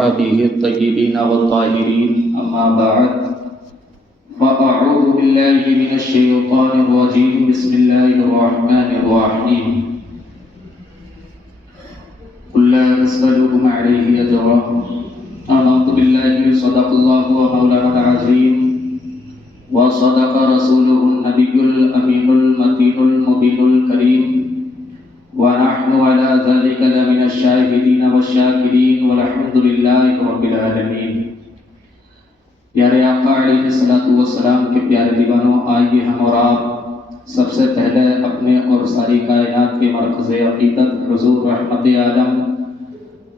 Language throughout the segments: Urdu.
وأصحابه الطيبين والطاهرين أما بعد فأعوذ بالله من الشيطان الرجيم بسم الله الرحمن الرحيم قل لا أسألكم عليه أجرا آمنت بالله صدق الله ومولانا العظيم وصدق رسوله النبي الأمين المتين المبين الكريم ونحن على ذلك لمن الشاهدين والشاكرين والحمد لله رب العالمين۔ پیارے آقا علیہ الصلوۃ والسلام کے پیارے دیوانوں، آئیے ہم اور آپ سب سے پہلے اپنے اور ساری کائنات کے مرکز عقیدت حضور رحمت عالم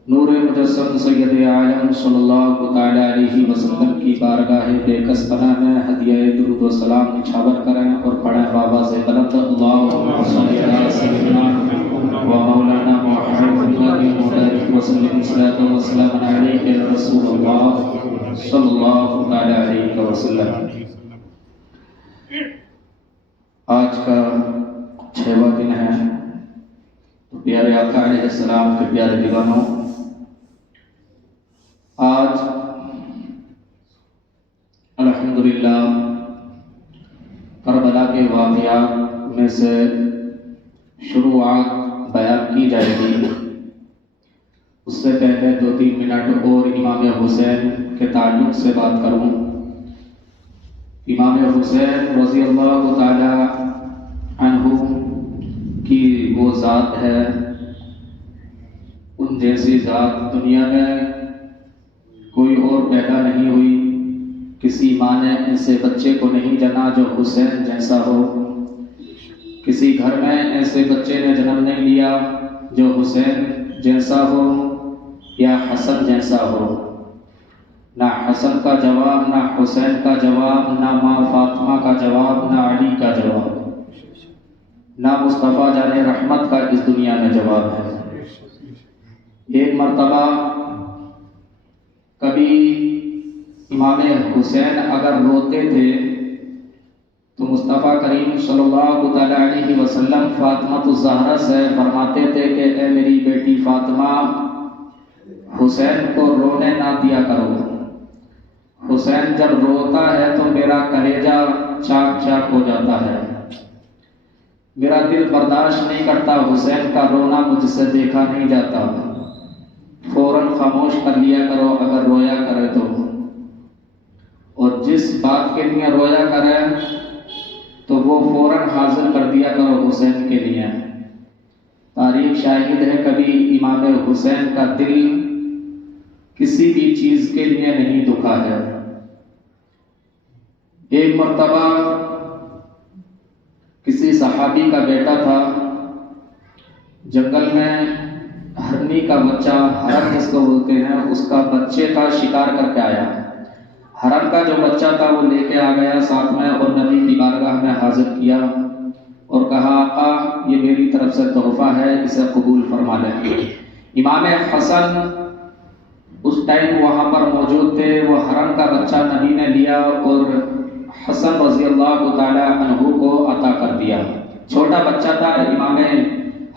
نور مجسم سید عالم صلی اللہ تعالی علیہ وسلم کی بارگاہ بے کس پناہ میں ہدیہ درود و سلام نچھاور کریں اور پڑھیں بابا سے بلند اللہم صلی علی سیدنا و مولانا محمد وسلم صلاۃ و سلام علیک رسول اللہ صلی اللہ تعالی علیہ وسلم۔ آج کا 6واں دن ہے۔ پیارے آقا علیہ السلام کے پیارے دیوانوں، آج الحمدللہ کربلا کے واقعات میں سے شروعات بیان کی جائے گی۔ اس سے پہلے 2-3 منٹ اور امام حسین کے تعلق سے بات کروں۔ امام حسین رضی اللہ تعالی عنہ کی وہ ذات ہے، ان جیسی ذات دنیا میں کوئی اور پیدا نہیں ہوئی۔ کسی ماں نے ایسے بچے کو نہیں جنا جو حسین جیسا ہو، کسی گھر میں ایسے بچے نے جنم نہیں لیا جو حسین جیسا ہو یا حسن جیسا ہو۔ نہ حسن کا جواب، نہ حسین کا جواب، نہ ماں فاطمہ کا جواب، نہ علی کا جواب، نہ مصطفیٰ جان رحمت کا اس دنیا میں جواب ہے۔ ایک مرتبہ کبھی امام حسین اگر روتے تھے تو مصطفیٰ کریم صلی اللہ تعالی علیہ وسلم فاطمہ الزہرا سے فرماتے تھے کہ اے میری بیٹی فاطمہ، حسین کو رونے نہ دیا کرو، حسین جب روتا ہے تو میرا کلیجہ چاک چاک ہو جاتا ہے، میرا دل برداشت نہیں کرتا، حسین کا رونا مجھ سے دیکھا نہیں جاتا، فوراً خاموش کر لیا کرو اگر رویا کرے تو، اور جس بات کے لیے رویا کرے تو وہ فوراً حاضر کر دیا کرو حسین کے لیے۔ تاریخ شاہد ہے کبھی امام حسین کا دل کسی بھی چیز کے لیے نہیں دکھا ہے۔ ایک مرتبہ کسی صحابی کا بیٹا تھا، جنگل میں ہرنی کا بچہ، ہرن جس کو بولتے ہیں، اس کا بچے کا شکار کر کے آیا۔ ہرن کا جو بچہ تھا وہ لے کے آ گیا ساتھ میں اور نبی کی بارگاہ میں حاضر کیا اور کہا آقا یہ میری طرف سے تحفہ ہے، اسے قبول فرما لیں۔ امام حسن اس ٹائم وہاں پر موجود تھے، وہ ہرن کا بچہ نبی نے لیا اور حسن رضی اللہ تعالی عنہ کو عطا کر دیا۔ چھوٹا بچہ تھا، امام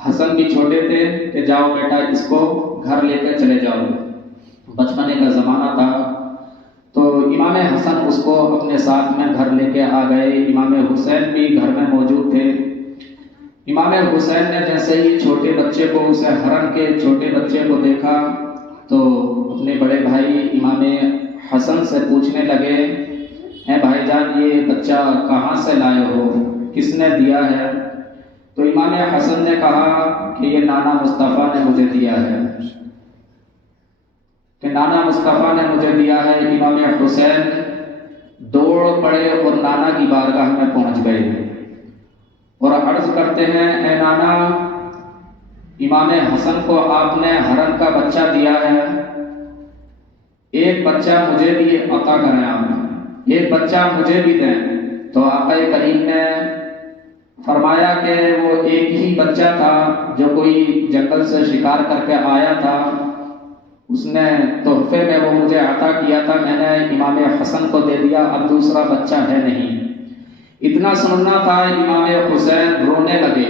حسن بھی چھوٹے تھے کہ جاؤ بیٹا اس کو گھر لے کے چلے جاؤ، بچپنے کا زمانہ تھا۔ تو امام حسن اس کو اپنے ساتھ میں گھر لے کے آ گئے۔ امام حسین بھی گھر میں موجود تھے۔ امام حسین نے جیسے ہی چھوٹے بچے کو، اسے ہرن کے چھوٹے بچے کو دیکھا تو اپنے بڑے بھائی امام حسن سے پوچھنے لگے اے بھائی جان یہ بچہ کہاں سے لائے ہو، کس نے دیا ہے؟ تو امام حسن نے کہا کہ یہ نانا مصطفیٰ نے مجھے دیا ہے، کہ نانا مصطفیٰ نے مجھے دیا ہے۔ امام حسین دوڑ پڑے اور نانا کی بارگاہ میں پہنچ گئے اور عرض کرتے ہیں اے نانا، امام حسن کو آپ نے ہرن کا بچہ دیا ہے، ایک بچہ مجھے بھی عطا کریں آپ، ایک بچہ مجھے بھی دیں۔ تو آقا کریم نے فرمایا کہ وہ ایک ہی بچہ تھا جو کوئی جنگل سے شکار کر کے آیا تھا، اس نے تحفے میں وہ مجھے عطا کیا تھا، میں نے امام حسن کو دے دیا، اب دوسرا بچہ ہے نہیں۔ اتنا سننا تھا، امام حسین رونے لگے۔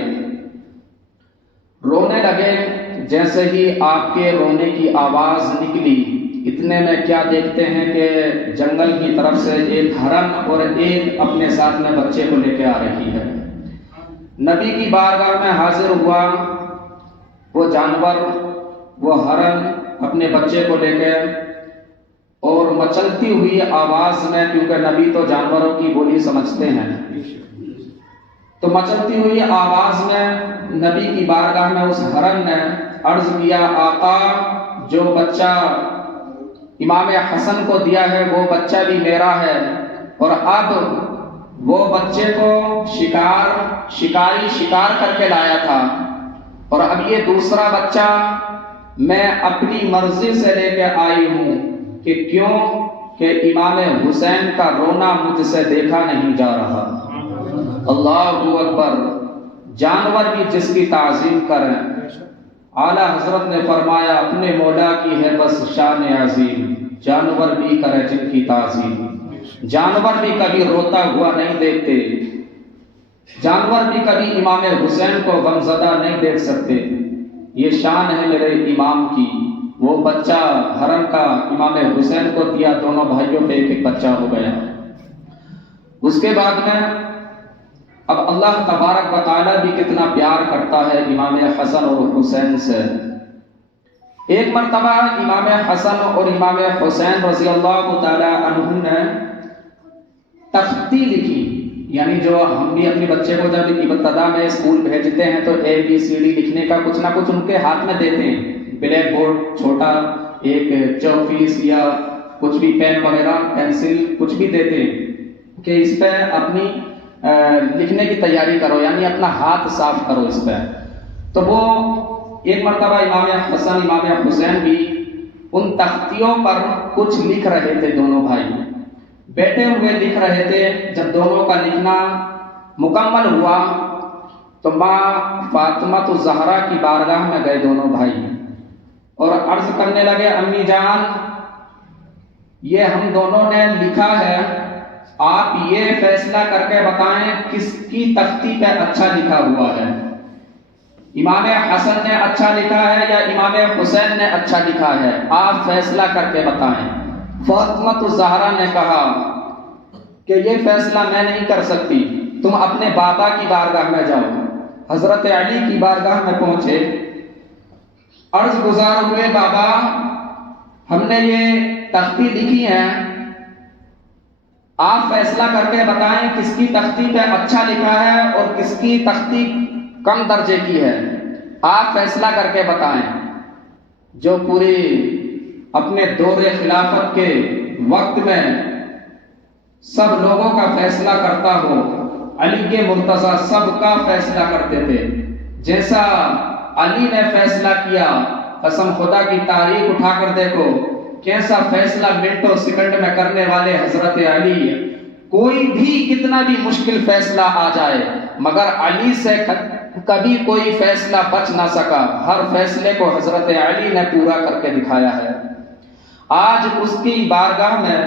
جیسے ہی آپ کے رونے کی آواز نکلی، اتنے میں کیا دیکھتے ہیں کہ جنگل کی طرف سے ایک ہرن اور ایک اپنے ساتھ میں بچے کو لے کے آ رہی ہے۔ نبی کی بارگاہ میں حاضر ہوا وہ جانور، وہ ہرن اپنے بچے کو لے کے، اور مچلتی ہوئی آواز میں، کیونکہ نبی تو جانوروں کی بولی سمجھتے ہیں، تو مچلتی ہوئی آواز میں نبی کی بارگاہ میں اس ہرن نے عرض کیا، آقا جو بچہ امام حسن کو دیا ہے وہ بچہ بھی میرا ہے، اور اب وہ بچے کو شکاری شکار کر کے لایا تھا، اور اب یہ دوسرا بچہ میں اپنی مرضی سے لے کے آئی ہوں، کہ کیوں کہ امام حسین کا رونا مجھ سے دیکھا نہیں جا رہا۔ اللہ اکبر۔ جانور بھی جس کی تعظیم کریں، اعلیٰ حضرت نے فرمایا اپنے مولا کی ہے بس شان عظیم، جانور بھی کرے جن کی تعظیم۔ جانور بھی کبھی روتا ہوا نہیں دیکھتے، جانور بھی کبھی امام حسین کو غمزدہ نہیں دیکھ سکتے۔ یہ شان ہے میرے امام کی، وہ بچہ ہرن کا امام حسین کو دیا، دونوں بھائیوں پہ ایک ایک بچہ ہو گیا۔ اس کے بعد میں اب اللہ تبارک و تعالیٰ بھی کتنا پیار کرتا ہے امام حسن اور حسین سے۔ ایک مرتبہ امام حسن اور امام حسین رضی اللہ تعالیٰ عنہ نے تختی لکھی، یعنی جو ہم بھی اپنے بچے کو جب ابتدا میں اسکول بھیجتے ہیں تو ABCD لکھنے کا کچھ نہ کچھ ان کے ہاتھ میں دیتے ہیں، بلیک بورڈ چھوٹا، ایک چاک پیس یا کچھ بھی پین وغیرہ، پینسل کچھ بھی دیتے ہیں کہ اس پہ اپنی لکھنے کی تیاری کرو، یعنی اپنا ہاتھ صاف کرو اس پہ۔ تو وہ ایک مرتبہ امام حسن امام حسین بھی ان تختیوں پر کچھ لکھ رہے تھے، دونوں بھائی بیٹھے ہوئے لکھ رہے تھے۔ جب دونوں کا لکھنا مکمل ہوا تو ماں فاطمہ الزہرا کی بارگاہ میں گئے دونوں بھائی، اور عرض کرنے لگے، امی جان یہ ہم دونوں نے لکھا ہے، آپ یہ فیصلہ کر کے بتائیں کس کی تختی پہ اچھا لکھا ہوا ہے، امام حسن نے اچھا لکھا ہے یا امام حسین نے اچھا لکھا ہے، آپ فیصلہ کر کے بتائیں۔ فاطمہ الزہرا نے کہا کہ یہ فیصلہ میں نہیں کر سکتی، تم اپنے بابا کی بارگاہ میں جاؤ۔ حضرت علی کی بارگاہ میں پہنچے، عرض گزار ہوئے، بابا ہم نے یہ تختی لکھی ہے، آپ فیصلہ کر کے بتائیں کس کی تختی پہ اچھا لکھا ہے اور کس کی تختی کم درجے کی ہے، آپ فیصلہ کر کے بتائیں۔ جو پوری اپنے دور خلافت کے وقت میں سب لوگوں کا فیصلہ کرتا ہو، علی مرتضیٰ سب کا فیصلہ کرتے تھے۔ جیسا علی نے فیصلہ کیا، قسم خدا کی تاریخ اٹھا کر دیکھو، کیسا فیصلہ منٹوں سیکنڈ میں کرنے والے حضرت علی۔ کوئی بھی کتنا بھی مشکل فیصلہ آ جائے مگر علی سے کبھی کوئی فیصلہ بچ نہ سکا، ہر فیصلے کو حضرت علی نے پورا کر کے دکھایا ہے۔ آج اس کی بارگاہ میں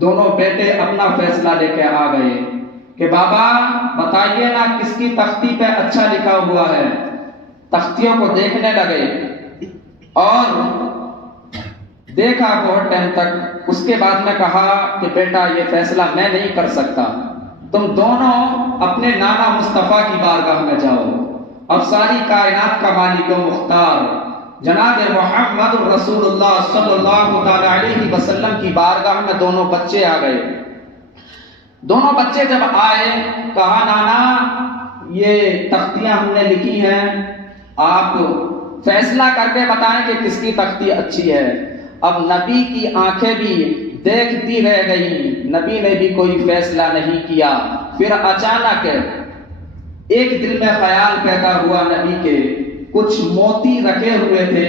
دونوں بیٹے اپنا فیصلہ لے کے آ گئے کہ بابا بتائیے نا کس کی تختی پہ اچھا لکھا ہوا ہے۔ تختیوں کو دیکھنے لگے اور دیکھا بہت ٹائم تک، اس کے بعد میں کہا کہ بیٹا یہ فیصلہ میں نہیں کر سکتا، تم دونوں اپنے نانا مصطفیٰ کی بارگاہ میں جاؤ۔ اب ساری کائنات کا مالک و مختار جناب محمد رسول اللہ صلی اللہ علیہ وسلم کی بارگاہ میں دونوں بچے آ گئے۔ دونوں بچے جب آئے کہا نانا یہ تختیاں ہم نے لکھی ہیں، آپ فیصلہ کر کے بتائیں کہ کس کی تختی اچھی ہے۔ اب نبی کی آنکھیں بھی دیکھتی رہ گئی، نبی نے بھی کوئی فیصلہ نہیں کیا۔ پھر اچانک ایک دل میں خیال پیدا ہوا نبی کے، کچھ موتی رکھے ہوئے تھے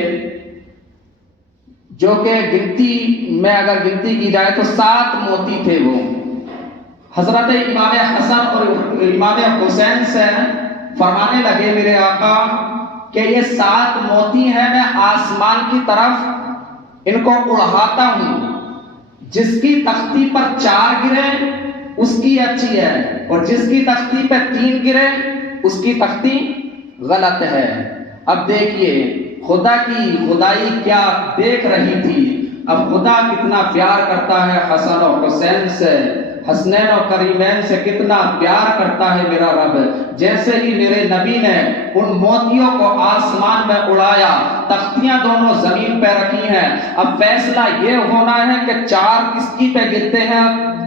جو کہ گنتی میں اگر گنتی کی جائے تو 7 موتی تھے۔ وہ حضرت امام حسن اور امام حسین سے فرمانے لگے میرے آقا کہ یہ 7 موتی ہیں، میں آسمان کی طرف ان کو اڑاتا ہوں، جس کی تختی پر 4 گرے اس کی اچھی ہے، اور جس کی تختی پہ 3 گرے اس کی تختی غلط ہے۔ اب دیکھیے خدا کی خدائی کیا دیکھ رہی تھی، اب خدا کتنا پیار کرتا ہے حسن و حسین سے، حسنین و کریمین سے کتنا پیار کرتا ہے میرا رب۔ جیسے ہی میرے نبی نے ان موتیوں کو آسمان میں اڑایا، تختیاں دونوں زمین پہ رکھی ہیں، اب فیصلہ یہ ہونا ہے کہ 4 کس کی پہ گرتے ہیں،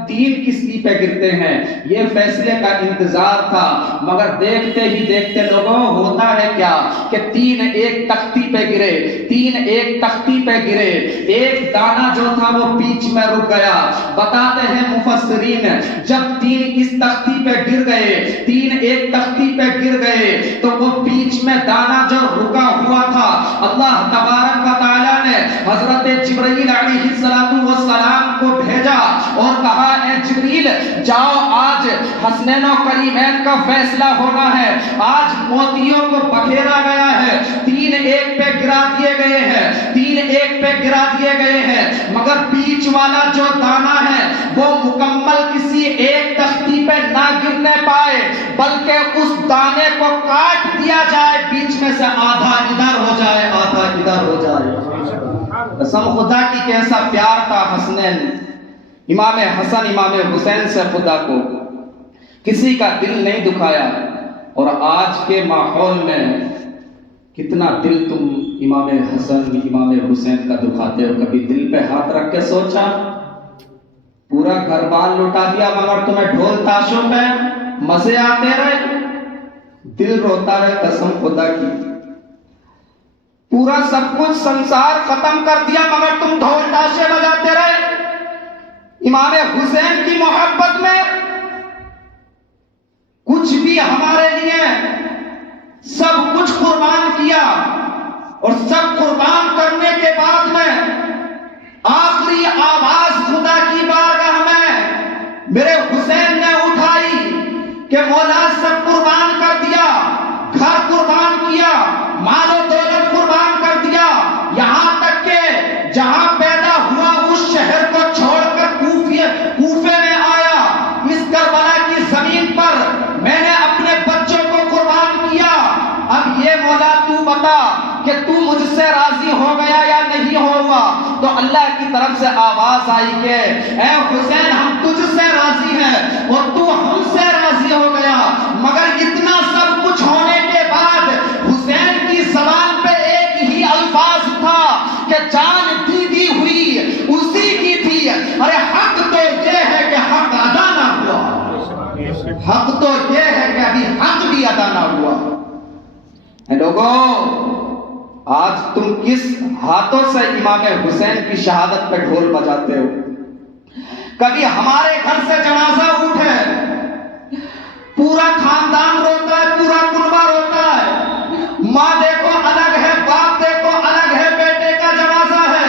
3 کس کی پہ گرتے ہیں، یہ فیصلے کا انتظار تھا۔ مگر دیکھتے ہی دیکھتے لوگوں ہوتا ہے کیا کہ 3 ایک تختی پہ گرے، 3 ایک تختی پہ گرے، ایک دانہ جو تھا وہ بیچ میں رک گیا۔ بتاتے ہیں مفسرین جب 3 اس تختی پہ گر گئے، 3 ایک تختی پہ گر گئے، تو وہ بیچ میں دانہ جو رکا ہوا تھا، اللہ تبارک و تعالی نے حضرت جبرائیل علیہ السلام کو بھیجا اور کہا اے جبریل جاؤ، آج حسنین و کریمین کا فیصلہ ہونا ہے، آج موتیوں کو بکھیرا گیا ہے، 3 ایک پہ گرا دیے گئے ہیں، 3 ایک پہ گرا دیے گئے ہیں، مگر بیچ والا جو دانہ ہے وہ مکمل کسی ایک تختی پہ نہ گرنے پائے، بلکہ اس دانے کو کاٹ دیا جائے، بیچ میں سے آدھا ادھر ہو جائے آدھا ادھر ہو جائے۔ قسم خدا کی کیسا پیار تھا حسنین، امام حسن امام حسین سے خدا کو، کسی کا دل نہیں دکھایا۔ اور آج کے ماحول میں کتنا دل تم امام حسن امام حسین کا دکھاتے ہو؟ کبھی دل پہ ہاتھ رکھ کے سوچا؟ پورا گھر بار لوٹا دیا مگر تمہیں ڈھول تاشوں پہ مزے آتے رہے، دل روتا ہے قسم خدا کی۔ پورا سب کچھ سنسار ختم کر دیا مگر تم ڈھول تاشے بجاتے رہے۔ امام حسین کی محبت میں کچھ بھی ہمارے لیے سب کچھ قربان کیا، اور سب قربان کرنے کے بعد میں آخری آواز خدا کی بارگاہ میں میرے حسین نے اٹھائی کہ مولا سب قربان کر دیا، گھر قربان کیا، مال و دولت قربان کر دیا، یہاں تک کہ جہاں پیدا ہوا اس شہر کو چھوڑ کر کوفے میں آیا، اس کربلا کی زمین پر میں نے اپنے بچوں کو قربان کیا۔ اب یہ مولا تو بتا کہ تو مجھ سے راضی ہو گیا یا نہیں ہوا؟ تو اللہ کی طرف سے آواز آئی کہ اے حسین ہم تجھ سے راضی ہیں اور تو ہم سے راضی ہو گیا۔ مگر اتنا سب کچھ ہونے کے بعد حسین کی زبان پہ ایک ہی الفاظ تھا کہ جان دی ہوئی اسی کی تھی۔ ارے حق تو یہ ہے کہ حق ادا نہ ہوا، حق تو یہ ہے کہ ابھی حق بھی ادا نہ ہوا۔ اے لوگوں، آج تم کس ہاتھوں سے امام حسین کی شہادت پہ ڈھول بجاتے ہو؟ کبھی ہمارے گھر سے جنازہ اٹھے، پورا خاندان روتا ہے، پورا کنبہ روتا ہے، ماں دیکھو الگ ہے، باپ دیکھو الگ ہے، بیٹے کا جنازہ ہے،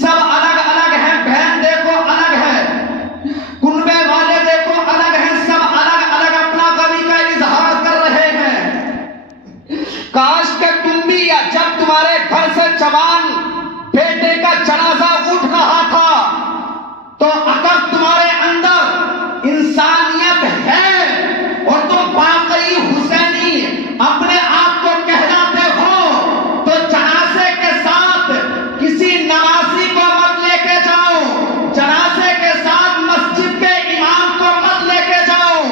سب الگ الگ ہیں، بہن دیکھو الگ ہے، کنبے والے دیکھو الگ ہیں، سب الگ الگ اپنا غمی کا اظہار کر رہے ہیں۔ کاش کہ تم بھی جب تمہارے گھر سے جوان بیٹے کا جنازہ اٹھ رہا تھا تو اگر تمہارے اندر انسانیت ہے اور تم واقعی حسینی اپنے آپ کو کہلاتے ہو تو جنازے کے ساتھ کسی نمازی کو مت لے کے جاؤ، جنازے کے ساتھ مسجد کے امام کو مت لے کے جاؤ،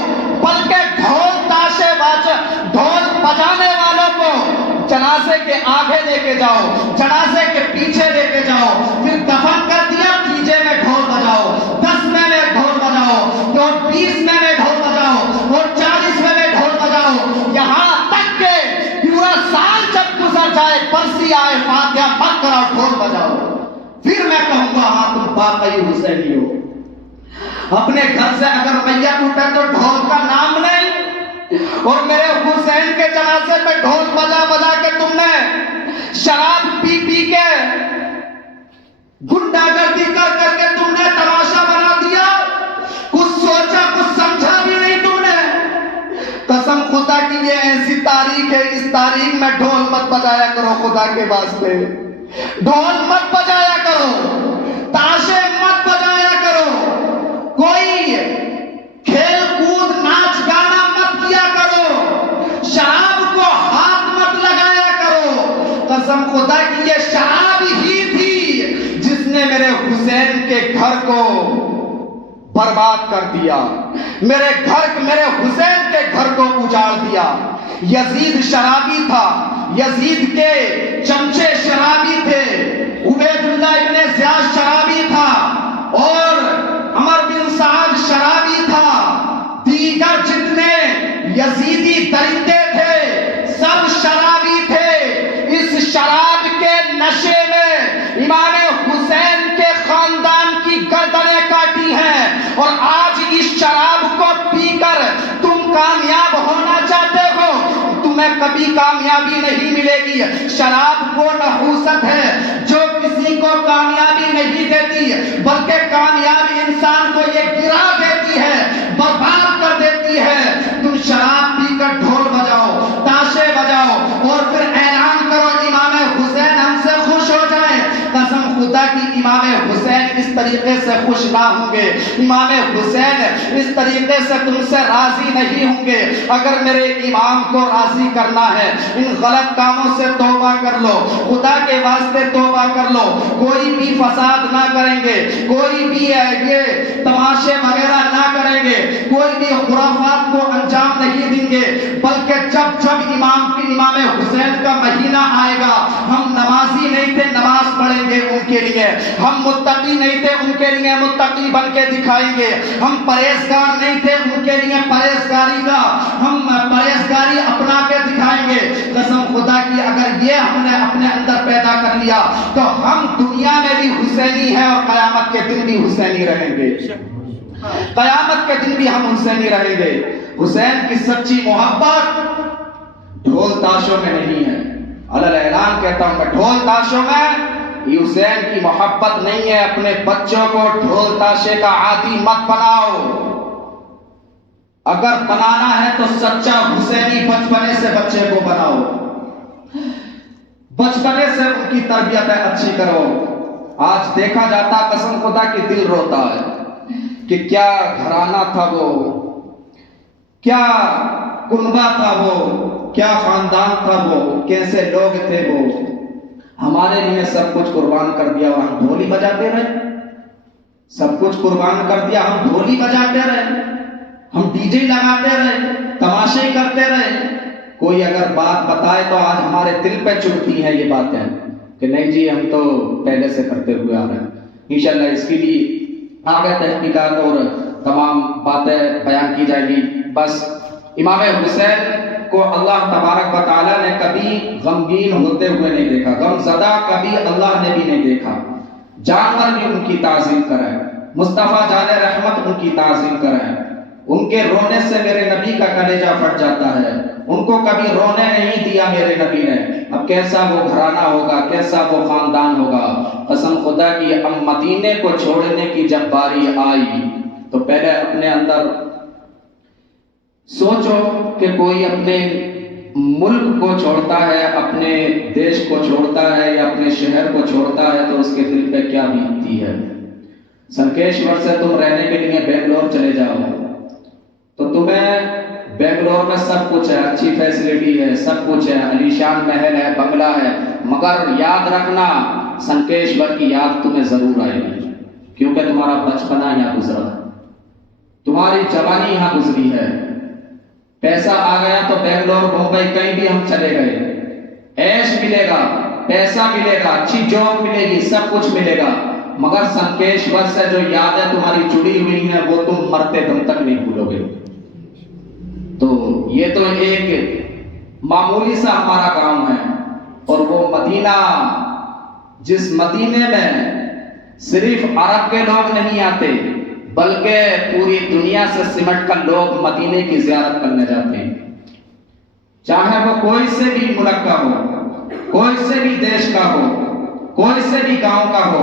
بلکہ ڈھول بجانے والوں کو جنازے کے آگے لے کے جاؤ، جنازے کے پیچھے لے کے جاؤ، پھر دفن کر دیا ڈیجے میں ڈھول بجاؤ، 10 میں ڈھول بجاؤ، اور 20 میں ڈھول بجاؤ، اور 40 میں ڈھول بجاؤ، یہاں تک کہ پورا سال جب گزر جائے برسی آئے فاتحہ مت کراؤ، ڈھول بجاؤ، پھر میں کہوں گا ہاں تم واقعی حسینی ہو۔ اپنے گھر سے اگر میت اٹھے تو ڈھول کا نام نہیں، اور میرے حسین کے جنازے پہ ڈھول بجا بجا کے تم نے شراب پی پی کے گنڈا گردی کر کر کے تم نے تماشا بنا دیا، کچھ سوچا کچھ سمجھا بھی نہیں تم نے۔ قسم خدا کی یہ ایسی تاریخ ہے، اس تاریخ میں ڈھول مت بجایا کرو، خدا کے واسطے ڈھول مت بجایا کرو، تاشے مت بجایا کرو، کوئی کھیل کود ناچ گانا مت کیا کرو، شراب کو ہاتھ مت لگایا کرو۔ نے میرے حسین کے گھر کو برباد کر دیا، میرے حسین کے گھر کو اجاڑ دیا۔ یزید شرابی تھا، یزید کے چمچے شرابی تھے، عبید اللہ ابن زیاد شرابی تھا، اور عمر بن سعد شرابی تھا، دیگر جتنے یزیدی درندے تھے سب شرابی تھے۔ اس شراب کے نشے میں امام حسین کے خاندان کی گردنیں کاٹی ہیں، اور آج اس شراب کو پی کر تم کامیاب ہونا چاہتے ہو، تمہیں کبھی کامیابی نہیں ملے گی۔ شراب وہ نحوست ہے جو کسی کو کامیابی نہیں دیتی، بلکہ کامیاب انسان کو یہ گرا دیتی ہے، برباد کر دیتی ہے۔ تم شراب پی کر ڈھول بجاؤ، تاشے بجاؤ، اور پھر اعلان کرو امام حسین ہم سے خوش ہو جائیں۔ قسم خدا کی امام حسین اس طریقے سے خوش نہ ہوں گے، امام حسین اس طریقے سے تم سے راضی نہیں ہوں گے۔ اگر میرے امام کو راضی کرنا ہے، ان غلط کاموں سے توبہ کر لو، خدا کے واسطے توبہ کر لو۔ کوئی بھی فساد نہ کریں گے، کوئی بھی یہ تماشے وغیرہ نہ کریں گے، کوئی بھی خرافات کو انجام نہیں دیں گے، بلکہ جب امام حسین کا مہینہ آئے گا، ہم نمازی نہیں تھے نماز پڑھیں گے ان کے لیے، ہم متقی نہیں تھے ان کے لیے متقی بن کے دکھائیں گے، ہم پرہیزگار نہیں تھے ان کے لیے ہم پرہیزگاری اپنا کے دکھائیں گے۔ قسم خدا کی اگر یہ ہم نے اپنے اندر پیدا کر لیا تو ہم دنیا میں بھی حسینی ہیں، اور قیامت کے دن بھی حسینی رہیں گے، قیامت کے دن بھی ہم حسینی رہیں گے۔ حسین کی سچی محبت ڈھول تاشوں میں نہیں ہے، علی اعلان کہتا ہوں میں، ڈھول تاشوں میں یہ حسین کی محبت نہیں ہے۔ اپنے بچوں کو ڈھول تاشے کا عادی مت بناؤ، اگر بنانا ہے تو سچا حسینی بچپنے سے بچے کو بناؤ، بچپنے سے ان کی تربیت اچھی کرو۔ آج دیکھا جاتا قسم خدا کی دل روتا ہے کہ کیا گھرانہ تھا وہ، کیا کنبہ تھا وہ، کیا خاندان تھا وہ، کیسے لوگ تھے وہ، ہمارے لیے سب کچھ قربان کر دیا اور ہم ڈھولی بجاتے رہے، سب کچھ قربان کر دیا ہم ڈھولی بجاتے رہے، ہم ڈی جے لگاتے رہے، تماشے کرتے رہے۔ کوئی اگر بات بتائے تو آج ہمارے دل پہ چبھتی ہیں یہ باتیں کہ نہیں جی ہم تو پہلے سے کرتے ہوئے آ رہے ہیں۔ انشاءاللہ اس کی بھی آگے تحقیقات اور تمام باتیں بیان کی جائیں گی۔ بس امام حسین کو اللہ تبارک و تعالیٰ نے کبھی غمگین ہوتے ہوئے نہیں دیکھا، غم زدہ کبھی اللہ نے بھی نہیں دیکھا۔ جانور بھی ان کی تعظیم کریں، مصطفیٰ جان رحمت ان کی تعظیم کریں، ان کے رونے سے میرے نبی کا کلیجہ پھٹ جاتا ہے، ان کو کبھی رونے نہیں دیا میرے نبی نے۔ اب کیسا وہ گھرانہ ہوگا، کیسا وہ خاندان ہوگا۔ قسم خدا کی اب مدینے کو چھوڑنے کی جب باری آئی تو پہلے اپنے اندر سوچو کہ کوئی اپنے ملک کو چھوڑتا ہے، اپنے دیش کو چھوڑتا ہے یا اپنے شہر کو چھوڑتا ہے تو اس کے دل پہ کیا بیتتی ہے۔ سنکیشور سے تم رہنے کے لیے بنگلور چلے جاؤ تو تمہیں بنگلور میں سب کچھ ہے، اچھی فیسلٹی ہے، سب کچھ ہے، علیشان محل ہے، بنگلہ ہے، مگر یاد رکھنا سنکیشور کی یاد تمہیں ضرور آئے گی، کیونکہ تمہارا بچپنا یہاں گزرا ہے، تمہاری جوانی یہاں گزری ہے۔ پیسہ آ گیا تو بنگلور ممبئی کہیں بھی ہم چلے گئے، عیش ملے گا، پیسہ ملے گا، اچھی جاب ملے گی، سب کچھ ملے گا، مگر سنکیشور سے جو یادیں تمہاری جڑی ہوئی ہیں وہ تم مرتے دم تک نہیں بھولو گے۔ تو یہ تو ایک معمولی سا ہمارا کام ہے، اور وہ مدینہ، جس مدینے میں صرف عرب کے لوگ نہیں آتے بلکہ پوری دنیا سے سمٹ کر لوگ مدینے کی زیارت کرنے جاتے ہیں، چاہے وہ کوئی سے بھی ملک کا ہو، کوئی سے بھی دیش کا ہو، کوئی سے بھی گاؤں کا ہو،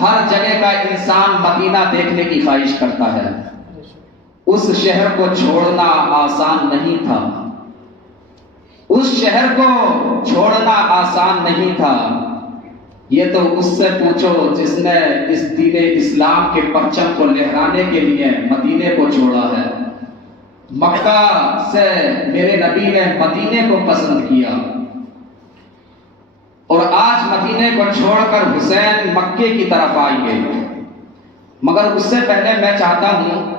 ہر جگہ کا انسان مدینہ دیکھنے کی خواہش کرتا ہے۔ اس شہر کو چھوڑنا آسان نہیں تھا، اس شہر کو چھوڑنا آسان نہیں تھا۔ یہ تو اس سے پوچھو جس نے اس دین اسلام کے پرچم کو لہرانے کے لیے مدینے کو چھوڑا ہے۔ مکہ سے میرے نبی نے مدینے کو پسند کیا۔ اور آج مدینے کو چھوڑ کر حسین مکے کی طرف آئیں گے. مگر اس سے پہلے میں چاہتا ہوں،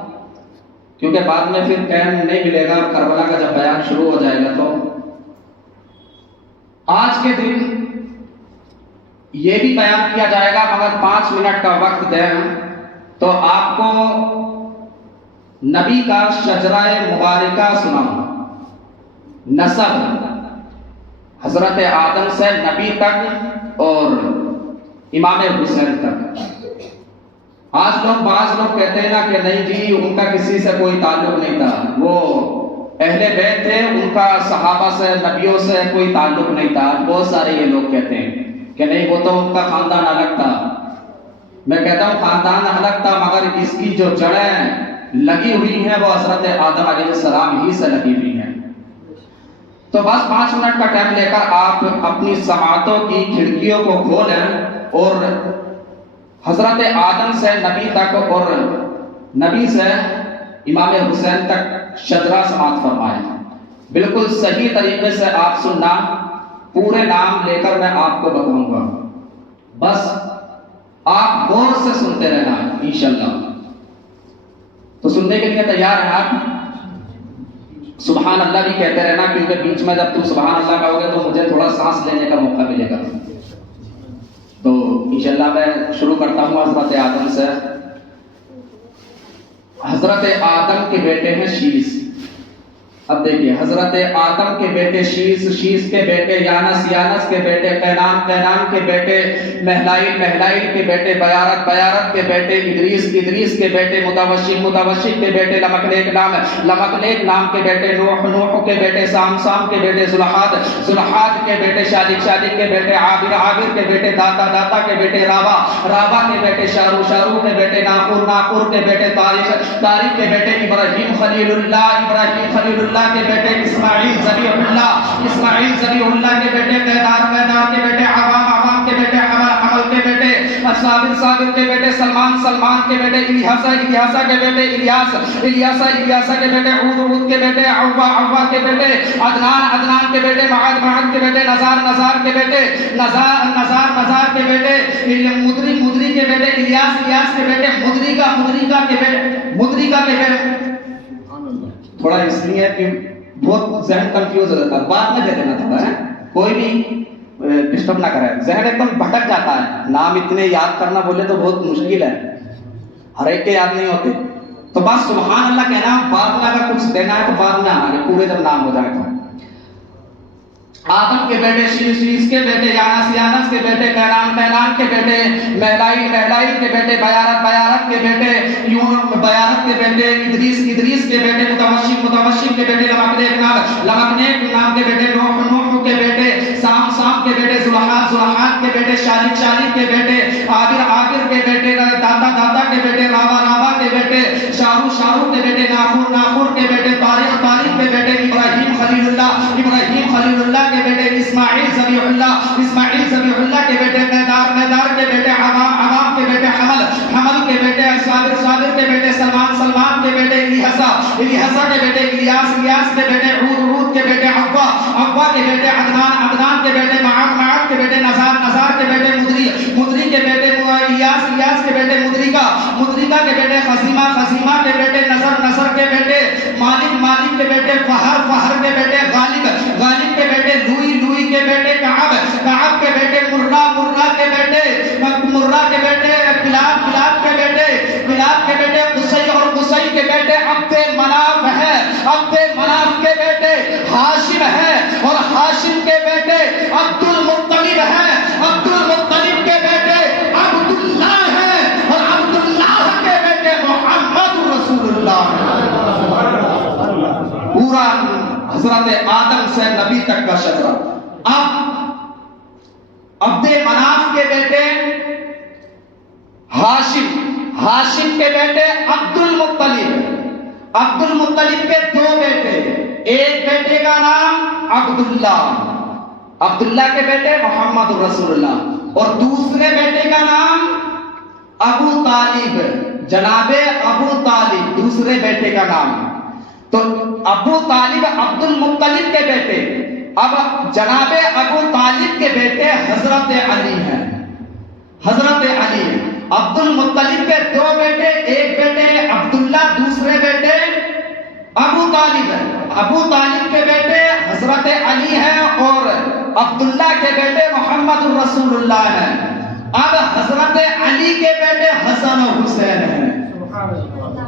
کیونکہ بعد میں پھر ٹائم نہیں ملے گا کربلا کا جب بیان شروع ہو جائے گا، تو آج کے دن یہ بھی بیان کیا جائے گا، مگر 5 منٹ کا وقت دیں تو آپ کو نبی کا شجرہ مبارکہ سناؤں. نسب حضرت آدم سے نبی تک اور امام حسین تک. آج بعض لوگ کہتے ہیں نا کہ نہیں جی ان کا کسی سے کوئی تعلق نہیں تھا، وہ اہل بیت تھے، ان کا صحابہ سے نبیوں سے کوئی تعلق نہیں تھا. بہت سارے یہ لوگ کہتے ہیں کہ نہیں وہ تو ان کا خاندان الگ تھا. میں کہتا ہوں خاندان الگ تھا، مگر اس کی جو جڑیں لگی ہوئی ہیں وہ حضرت آدم علیہ السلام ہی سے لگی ہوئی ہیں. تو بس 5 منٹ کا ٹائم لے کر آپ اپنی سماعتوں کی کھڑکیوں کو کھولیں اور حضرت آدم سے نبی تک اور نبی سے امام حسین تک شجرہ سماعت فرمائیں. بالکل صحیح طریقے سے آپ سننا، پورے نام لے کر میں آپ کو بتاؤں گا، بس آپ غور سے سنتے رہنا انشاءاللہ. تو سننے کے لیے تیار ہیں آپ؟ سبحان اللہ بھی کہتے رہنا، کیونکہ بیچ میں جب تم سبحان اللہ کہو گے تو مجھے تھوڑا سانس لینے کا موقع ملے گا. تو انشاءاللہ میں شروع کرتا ہوں حضرت آدم سے. حضرت آدم کے بیٹے ہیں شیس. اب دیکھیے، حضرت آدم کے بیٹے شیس، شیس کے بیٹے یانس، یانس کے بیٹے قینان، قینان کے بیٹے مہلائل، مہلائل کے بیٹے بیارت، بیارت کے بیٹے ادریس، ادریس کے بیٹے متوشق، متوشق کے بیٹے لمکلیک نام، لمکلیک نام کے بیٹے نوح، نوح کے بیٹے سام، سام کے بیٹے ذوالحاد، ذوالحاد کے بیٹے شالک، شالک کے بیٹے عابر، عابر کے بیٹے داتا، داتا کے بیٹے راوا، راوا کے بیٹے شارو، شارو کے بیٹے ناقور، ناقور کے بیٹے طارق، طارق کے بیٹے ابراہیم خلیل اللہ، ابراہیم خلیل اللہ کے بیٹے اسماعیل ذبیح اللہ، اسماعیل ذبیح اللہ کے بیٹے قیدار، قیدار کے بیٹے عوام، عوام کے بیٹے حمل، حمل کے بیٹے صابر، صابر کے بیٹے سلمان، سلمان کے بیٹے الیاسا، الیاسا کے بیٹے الیاس، الیاسا، الیاسا کے بیٹے عود، عود کے بیٹے عوا، عوا کے بیٹے عدنان، عدنان کے بیٹے معاذ، معاذ کے بیٹے نزار، نزار کے بیٹے نزار، نزار، نزار کے بیٹے مدری، مدری کے بیٹے الیاس، الیاس کے بیٹے مدریکا، مدریکا کے بیٹے مدریکا کے بیٹے. تھوڑا اس لیے کہ بہت ذہن کنفیوز ہو جاتا ہے، بعد میں دے دینا تھوڑا ہے، کوئی بھی ڈسٹرب نہ کرے. ذہن ایک دم بھٹک جاتا ہے، نام اتنے یاد کرنا بولے تو بہت مشکل ہے، ہر ایک کے یاد نہیں ہوتے. تو بس سبحان اللہ کہنا، بعد میں اگر کچھ دینا ہے تو بعد میں آنا، پورے جب نام ہو جائے تو. آدم کے بیٹے شیس، شیس کے بیٹے یانس، یانس کے بیٹے قینان، قینان کے بیٹے مہلائل، مہلائل کے بیٹے بیارت، بیارت کے بیٹے یونس، بیارت کے بیٹے ادریس، ادریس کے بیٹے متوشق، متوشق کے بیٹے لمکلیک نام، لمکلیک نام کے بیٹے نوح، نوح کے بیٹے سام، سام کے بیٹے ذوالحاد، ذوالحاد کے بیٹے شالک، شالک کے بیٹے عابر، عابر کے بیٹے داتا، داتا کے بیٹے راوا، راوا کے بیٹے شارو، شارو کے بیٹے ناقور، ناقور کے بیٹے طارق، طارق کے بیٹے ابراہیم خلیل اللہ، ابراہیم خلیل اللہ کے بیٹے اسماعیل ذبیح اللہ، اسماعیل ذبیح اللہ کے بیٹے قیدار، قیدار کے بیٹے عوام، عوام کے بیٹے حمل، حمل کے بیٹے صابر، صابر کے بیٹے سلمان، سلمان کے بیٹے الیاسا، الیاسا کے بیٹے الیاس، الیاس کے بیٹے عود، عود کے بیٹے عوا، عوا کے بیٹے عدنان، عدنان کے بیٹے معاذ، معاذ کے بیٹے نزار، نزار کے بیٹے مدری، مدری کے بیٹے الیاس، الیاس کے بیٹے مدریکا، مدریکا کے بیٹے خزیمہ، خزیمہ کے بیٹے نصر، نصر کے بیٹے مالک، مالک کے بیٹے فہر، فہر کے بیٹے غالب، غالب کے بیٹے لوئی، لوئی کے بیٹے کعب، کعب کے بیٹے مرہ، مرہ کے بیٹے مرہ کے بیٹے کلاب، کلاب کے بیٹے کلاب کے بیٹے قصی، اور قصی کے بیٹے عبد مناف ہے، عبد مناف کے بیٹے ہاشم ہے، اور ہاشم کے بیٹے عبد المطلب ہے، عبد المطلب کے بیٹے عبداللہ ہے، اور عبداللہ کے بیٹے محمد رسول اللہ. پورا حضرت آدم سے نبی تک کا شجرہ. اب عبد مناف کے بیٹے ہاشم، ہاشم کے بیٹے عبد المطلب، عبد المطلب کے 2 بیٹے، ایک بیٹے کا نام عبداللہ، عبداللہ کے بیٹے محمد رسول اللہ، اور دوسرے بیٹے کا نام ابو طالب، جناب ابو طالب دوسرے بیٹے کا نام. تو ابو طالب عبد المطلب کے بیٹے، اب جناب ابو طالب کے بیٹے حضرت علی ہیں، حضرت علی عبد المطلب کے دو بیٹے، ایک بیٹے عبداللہ، دوسرے بیٹے ابو طالب ہے۔ ابو طالب کے بیٹے حضرت علی ہیں اور عبداللہ کے بیٹے محمد الرسول اللہ ہیں۔ اب حضرت علی کے بیٹے حسن و حسین ہیں۔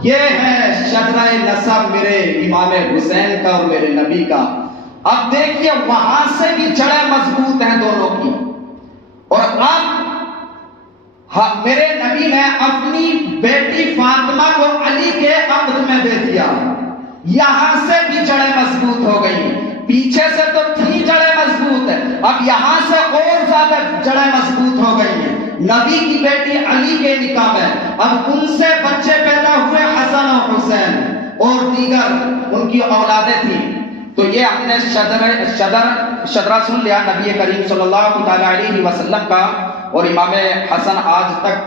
یہ ہے شجرہ نسب میرے امام حسین کا اور میرے نبی کا۔ اب دیکھیے وہاں سے بھی جڑیں مضبوط ہیں دونوں کی، اور اب میرے نبی نے اپنی بیٹی فاطمہ کو علی کے عقد میں دے دیا، یہاں سے بھی جڑیں مضبوط ہو گئی۔ پیچھے سے تو تھی جڑیں مضبوط، اب یہاں سے اور زیادہ جڑیں مضبوط ہو گئی ہیں۔ نبی کی بیٹی علی کے نکاح میں اب ان سے بچے پیدا ہوئے حسن و حسین اور دیگر ان کی اولادیں تھیں۔ تو یہ ہم نے شجرہ سن لیا نبی کریم صلی اللہ تعالی علیہ وسلم کا، اور امام حسن آج تک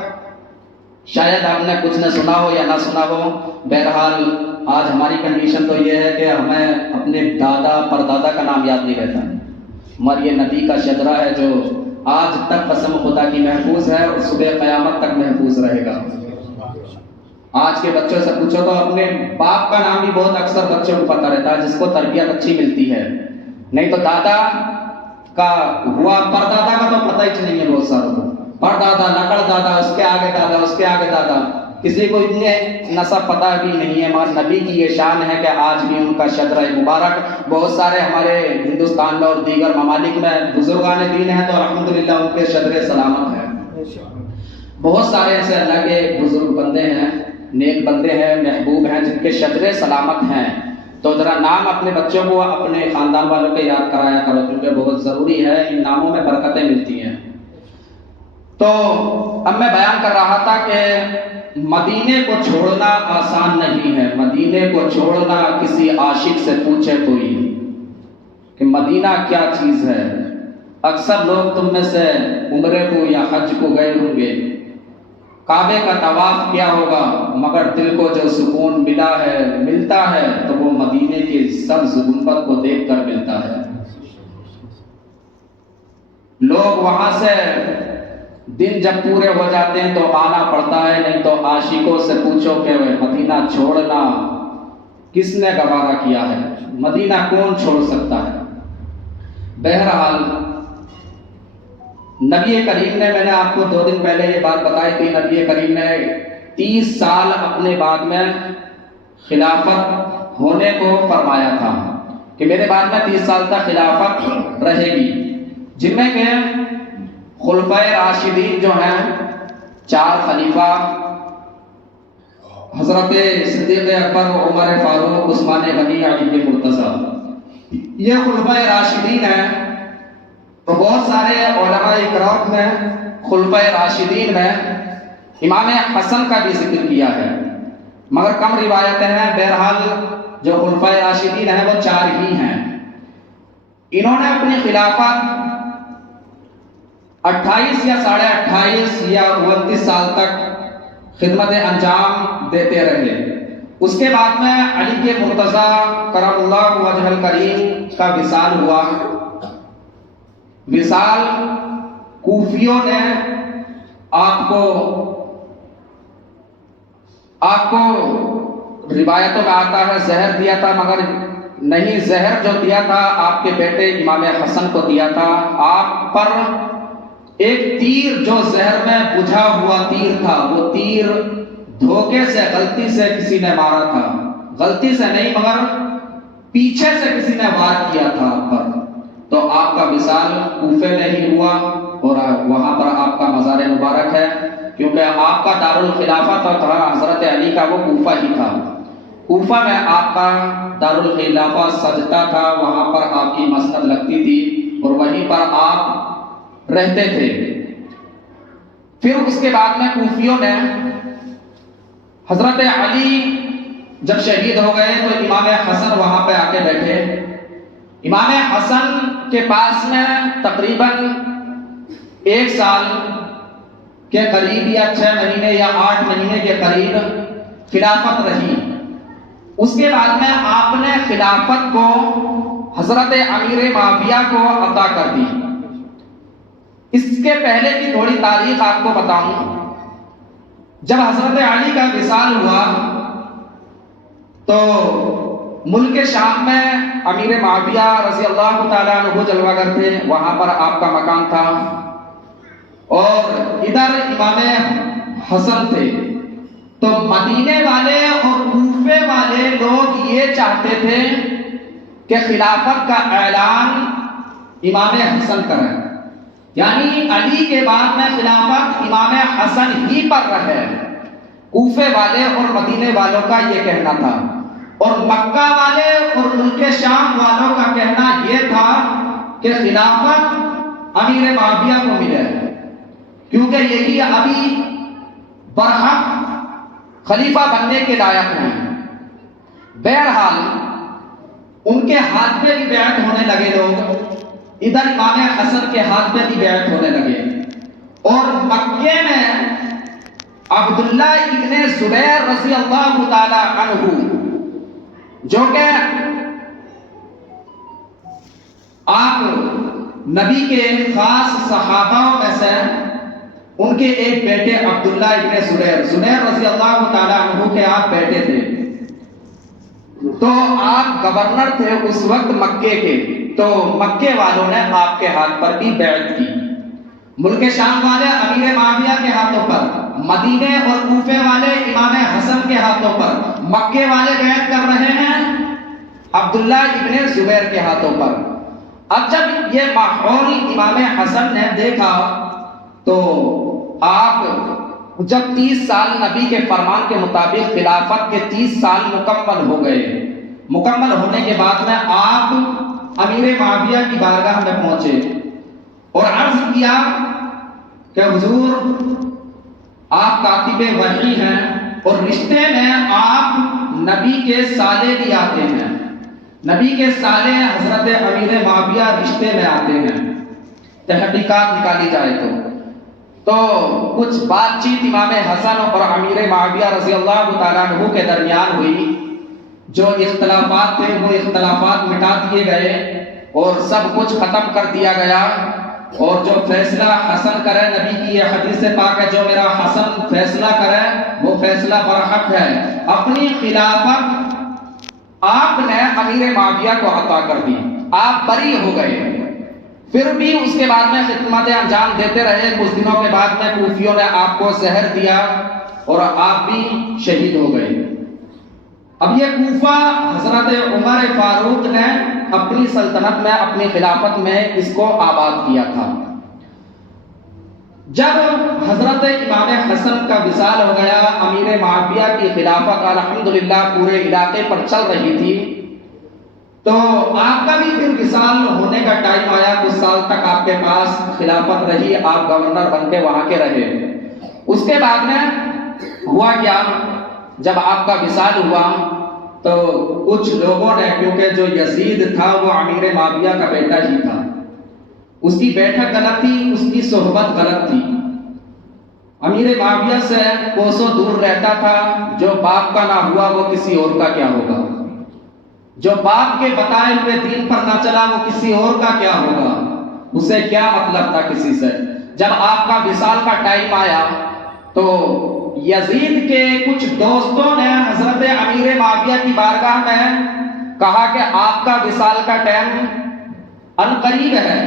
شاید ہم نے کچھ نہ سنا ہو یا نہ سنا ہو۔ بہرحال آج ہماری کنڈیشن تو یہ ہے کہ ہمیں اپنے دادا پردادا کا نام یاد نہیں رہتا، مگر یہ نبی کا شجرہ ہے جو آج تک قسم خدا کی محفوظ ہے اور صبح قیامت تک محفوظ رہے گا۔ آج کے بچوں سے پوچھو تو اپنے باپ کا نام بھی بہت اکثر بچوں کو پتہ رہتا ہے، جس کو تربیت اچھی ملتی ہے، نہیں تو دادا کا ہوا پردادا کا تو پتہ ہی نہیں ہے بہت ساروں کو۔ پردادا، نقل دادا، اس کے آگے دادا، اس کے آگے دادا، کسی کو اتنے نسب پتہ بھی نہیں ہے۔ مگر نبی کی یہ شان ہے کہ آج بھی ان کا شجرہ مبارک بہت سارے ہمارے ہندوستان میں اور دیگر ممالک میں بزرگان دین ہیں، تو الحمدللہ ان کے شجرے سلامت ہیں۔ بہت سارے ایسے اللہ کے بزرگ بندے ہیں، نیک بندے ہیں، محبوب ہیں، جن کے شجرے سلامت ہیں۔ تو ذرا نام اپنے بچوں کو اپنے خاندان والوں کے یاد کرایا کرو، کیونکہ بہت ضروری ہے، ان ناموں میں برکتیں ملتی ہیں۔ تو اب میں بیان کر رہا تھا کہ مدینے کو چھوڑنا آسان نہیں ہے۔ مدینے کو چھوڑنا کسی عاشق سے پوچھے کوئی کہ مدینہ کیا چیز ہے۔ اکثر لوگ تم میں سے عمرے کو یا حج کو گئے ہوں گے، کعبے کا طواف کیا ہوگا، مگر دل کو جو سکون ملتا ہے تو وہ مدینے کی سبز گنبد کو دیکھ کر ملتا ہے۔ لوگ وہاں سے دن جب پورے ہو جاتے ہیں تو آنا پڑتا ہے، نہیں تو عاشقوں سے پوچھو کہ مدینہ چھوڑنا کس نے گوارا کیا ہے، مدینہ کون چھوڑ سکتا ہے۔ بہرحال نبی کریم نے، میں نے آپ کو 2 دن پہلے یہ بات بتائی تھی، نبی کریم نے 30 سال اپنے بعد میں خلافت ہونے کو فرمایا تھا کہ میرے بعد میں 30 سال تک خلافت رہے گی، جن میں کہ خلفائے راشدین جو ہیں 4 خلیفہ، حضرت صدیق اکبر، عمر فاروق، عثمان غنی، علی مرتضی، یہ خلفائے راشدین ہیں۔ تو بہت سارے علماء اکرام میں خلفائے راشدین میں امام حسن کا بھی ذکر کیا ہے، مگر کم روایتیں ہیں۔ بہرحال جو خلفائے راشدین ہیں وہ 4 ہی ہیں۔ انہوں نے اپنی خلافت 28 یا 28.5 یا 29 سال تک خدمت انجام دیتے رہے۔ اس کے بعد میں علی کے مرتضی کرم اللہ وجہ الکریم کا وصال ہوا۔ وصال کوفیوں نے آپ کو روایتوں میں آتا ہے زہر دیا تھا، مگر نہیں، زہر جو دیا تھا آپ کے بیٹے امام حسن کو دیا تھا۔ آپ پر ایک تیر جو زہر میں بجھا ہوا تیر تھا، وہ تیر دھوکے سے غلطی سے کسی نے مارا تھا، غلطی سے نہیں مگر پیچھے سے کسی نے وار کیا تھا آپ پر۔ تو آپ کا وصال کوفے میں ہی ہوا، اور وہاں پر آپ کا مزار مبارک ہے، کیونکہ آپ کا دارالخلافہ تھا حضرت علی کا، وہ کوفہ ہی تھا۔ کوفہ میں آپ کا دارالخلافہ سجدہ تھا، وہاں پر آپ کی مسند لگتی تھی اور وہیں پر آپ رہتے تھے۔ پھر اس کے بعد میں کوفیوں نے حضرت علی جب شہید ہو گئے تو امام حسن وہاں پہ آ کے بیٹھے۔ امام حسن کے پاس میں تقریباً 1 سال کے قریب یا 6 مہینے یا 8 مہینے کے قریب خلافت رہی۔ اس کے بعد میں آپ نے خلافت کو حضرت امیر معاویہ کو عطا کر دی۔ اس کے پہلے کی تھوڑی تاریخ آپ کو بتاؤں۔ جب حضرت علی کا وصال ہوا تو ملک شام میں امیر معاویہ رضی اللہ تعالیٰ عنہ جلوہ گر تھے، وہاں پر آپ کا مکان تھا، اور ادھر امام حسن تھے۔ تو مدینے والے اور کوفے والے لوگ یہ چاہتے تھے کہ خلافت کا اعلان امام حسن کریں، یعنی علی کے بعد میں خلافت امام حسن ہی پر رہے۔ کوفے والے اور مدینے والوں کا یہ کہنا تھا، اور مکہ والے اور ملک شام والوں کا کہنا یہ تھا کہ خلافت امیر معاویہ کو ملے، کیونکہ یہی ابھی برحق خلیفہ بننے کے لائق ہیں۔ بہرحال ان کے ہاتھ پہ بھی بیعت ہونے لگے لوگ، ادھر امام حسن کے ہاتھ پہ بھی بیعت ہونے لگے، اور مکے میں عبداللہ ابن زبیر رضی اللہ تعالی عنہ، جو کہ آپ نبی کے خاص صحابہ میں سے، ان کے ایک بیٹے عبداللہ ابن زبیر رضی اللہ تعالی عنہ کے آپ بیٹے تھے۔ تو آپ گورنر تھے اس وقت مکے کے، تو مکے والوں نے آپ کے ہاتھ پر بھی بیعت کی۔ ملک شام والے امیر معاویہ کے ہاتھوں پر، مدینے اور کوفے والے امام حسن کے ہاتھوں پر، مکے والے بیعت کر رہے ہیں عبداللہ ابن زبیر کے ہاتھوں پر۔ اب جب یہ ماحول امام حسن نے دیکھا تو آپ جب 30 سال نبی کے فرمان کے مطابق خلافت کے 30 سال مکمل ہو گئے، مکمل ہونے کے بعد میں آپ امیر معاویہ کی بارگاہ میں پہنچے اور عرض کیا کہ حضور آپ کاتب وحی ہیں، اور رشتے میں آپ نبی کے سالے بھی آتے ہیں، نبی کے سالے حضرت امیر معاویہ رشتے میں آتے ہیں، تحقیقات نکالی جائے تو کچھ بات چیت امام حسن اور امیر معاویہ رضی اللہ تعالیٰ عنہ کے درمیان ہوئی۔ جو اختلافات تھے وہ اختلافات مٹا دیے گئے اور سب کچھ ختم کر دیا گیا، اور جو فیصلہ حسن کرے، نبی کی یہ حدیث پاک ہے، جو میرا حسن فیصلہ کرے وہ فیصلہ برحق ہے۔ اپنی خلافت آپ نے امیر معاویہ کو عطا کر دی، آپ بری ہو گئے۔ پھر بھی اس کے بعد میں خدمت انجام دیتے رہے۔ کچھ دنوں کے بعد میں کوفیوں نے آپ کو زہر دیا اور آپ بھی شہید ہو گئے۔ اب یہ کوفہ حضرت عمر فاروق نے اپنی سلطنت میں، اپنی خلافت میں اس کو آباد کیا تھا۔ جب حضرت امام حسن کا وصال ہو گیا، امیر معاویہ کی خلافت الحمدللہ پورے علاقے پر چل رہی تھی، تو آپ کا بھی پھر وصال ہونے کا ٹائم آیا۔ کچھ سال تک آپ کے پاس خلافت رہی، آپ گورنر بن کے وہاں کے رہے۔ اس کے بعد میں ہوا کیا، جب آپ کا وصال ہوا تو کچھ لوگوں نے، کیونکہ جو یزید تھا وہ امیر معاویہ کا بیٹا ہی تھا، اس کی بیٹھک غلط تھی، اس کی صحبت غلط تھی، امیر معاویہ سے کوسوں دور رہتا تھا۔ جو باپ کا نہ ہوا وہ کسی اور کا کیا ہوگا، جو باپ کے بتائے ہوئے دین پر نہ چلا وہ کسی اور کا کیا ہوگا، اسے کیا مطلب تھا کسی سے۔ جب آپ کا وصال کا ٹائم آیا تو یزید کے کچھ دوستوں نے حضرت امیر معاویہ کی بارگاہ میں کہا کہ آپ کا وصال کا ٹائم عنقریب ہے،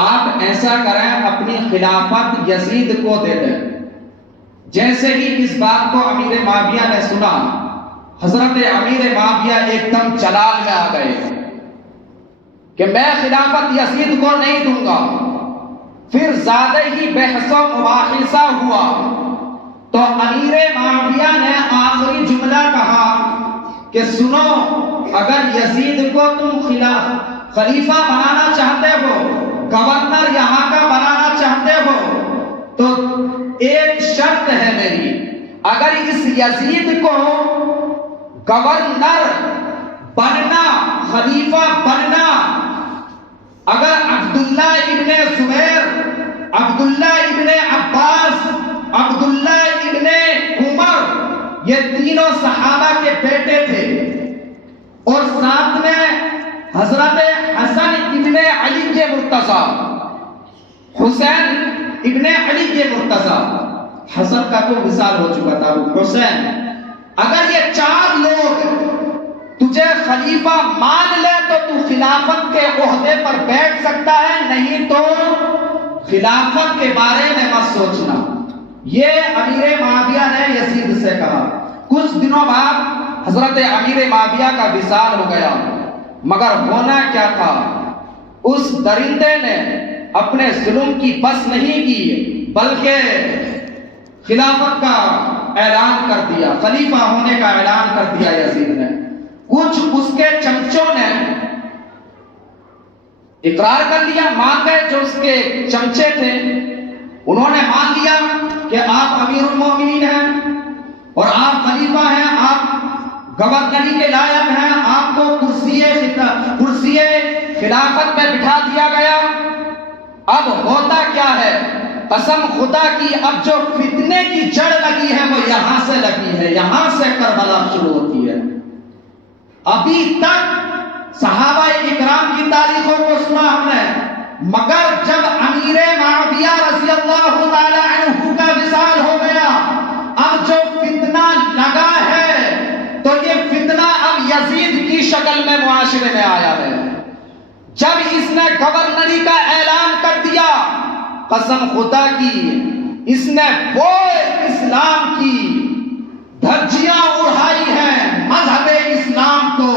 آپ ایسا کریں اپنی خلافت یزید کو دے دیں۔ جیسے ہی اس بات کو امیر معاویہ نے سنا، حضرت امیر معاویہ ایک دم جلال میں آ گئے کہ میں خلافت یزید کو نہیں دوں گا۔ پھر زیادہ ہی بحث و مباحثہ ہوا تو امیر معاویہ نے آخری جملہ کہا کہ سنو، اگر یزید کو تم خلیفہ بنانا چاہتے ہو، گورنر یہاں کا بنانا چاہتے ہو، تو ایک شرط ہے میری، اگر اس یزید کو گورنر بننا، خلیفہ بننا، اگر عبداللہ ابن زبیر، عبداللہ ابن عباس، عبداللہ ابن عمر، یہ تینوں صحابہ کے بیٹے تھے، اور ساتھ میں حضرت حسن ابن علی کے مرتضی، حسین ابن علی کے مرتضی، حسن کا تو وصال ہو چکا تھا، حسین، اگر یہ چار لوگ تجھے خلیفہ مان لے تو تو خلافت کے عہدے پر بیٹھ سکتا ہے، نہیں تو خلافت کے بارے میں مت سوچنا۔ یہ امیر معاویہ نے یزید سے کہا۔ کچھ دنوں بعد حضرت امیر معاویہ کا وصال ہو گیا، مگر ہونا کیا تھا، اس درندے نے اپنے ظلم کی بس نہیں کی، بلکہ خلافت کا اعلان کر دیا، خلیفہ ہونے کا اعلان کر دیا یزید نے۔ کچھ اس کے چمچوں نے اقرار کر لیا، مان گئے، جو اس کے چمچے تھے انہوں نے مان لیا کہ آپ امیر المومنین ہیں اور آپ خلیفہ ہیں، آپ گورنری کے لائق ہیں، آپ کو کرسی خلافت پہ بٹھا دیا گیا۔ اب ہوتا کیا ہے، قسم خدا کی اب جو فتنے کی جڑ لگی ہے وہ یہاں سے لگی ہے، یہاں سے کربلا شروع ہوتی ہے۔ ابھی تک صحابہ اکرام کی تاریخوں کو سنا ہم نے، مگر جب امیر معاویہ رضی اللہ تعالی عنہ کا وصال ہو گیا، اب جو فتنہ لگا ہے تو یہ فتنہ اب یزید کی شکل میں معاشرے میں آیا ہے۔ جب اس نے گورنری کا اعلان کر دیا، قسم خدا کی اس نے وہ اسلام کی دھجیاں اڑائی ہیں، مذہب اسلام کو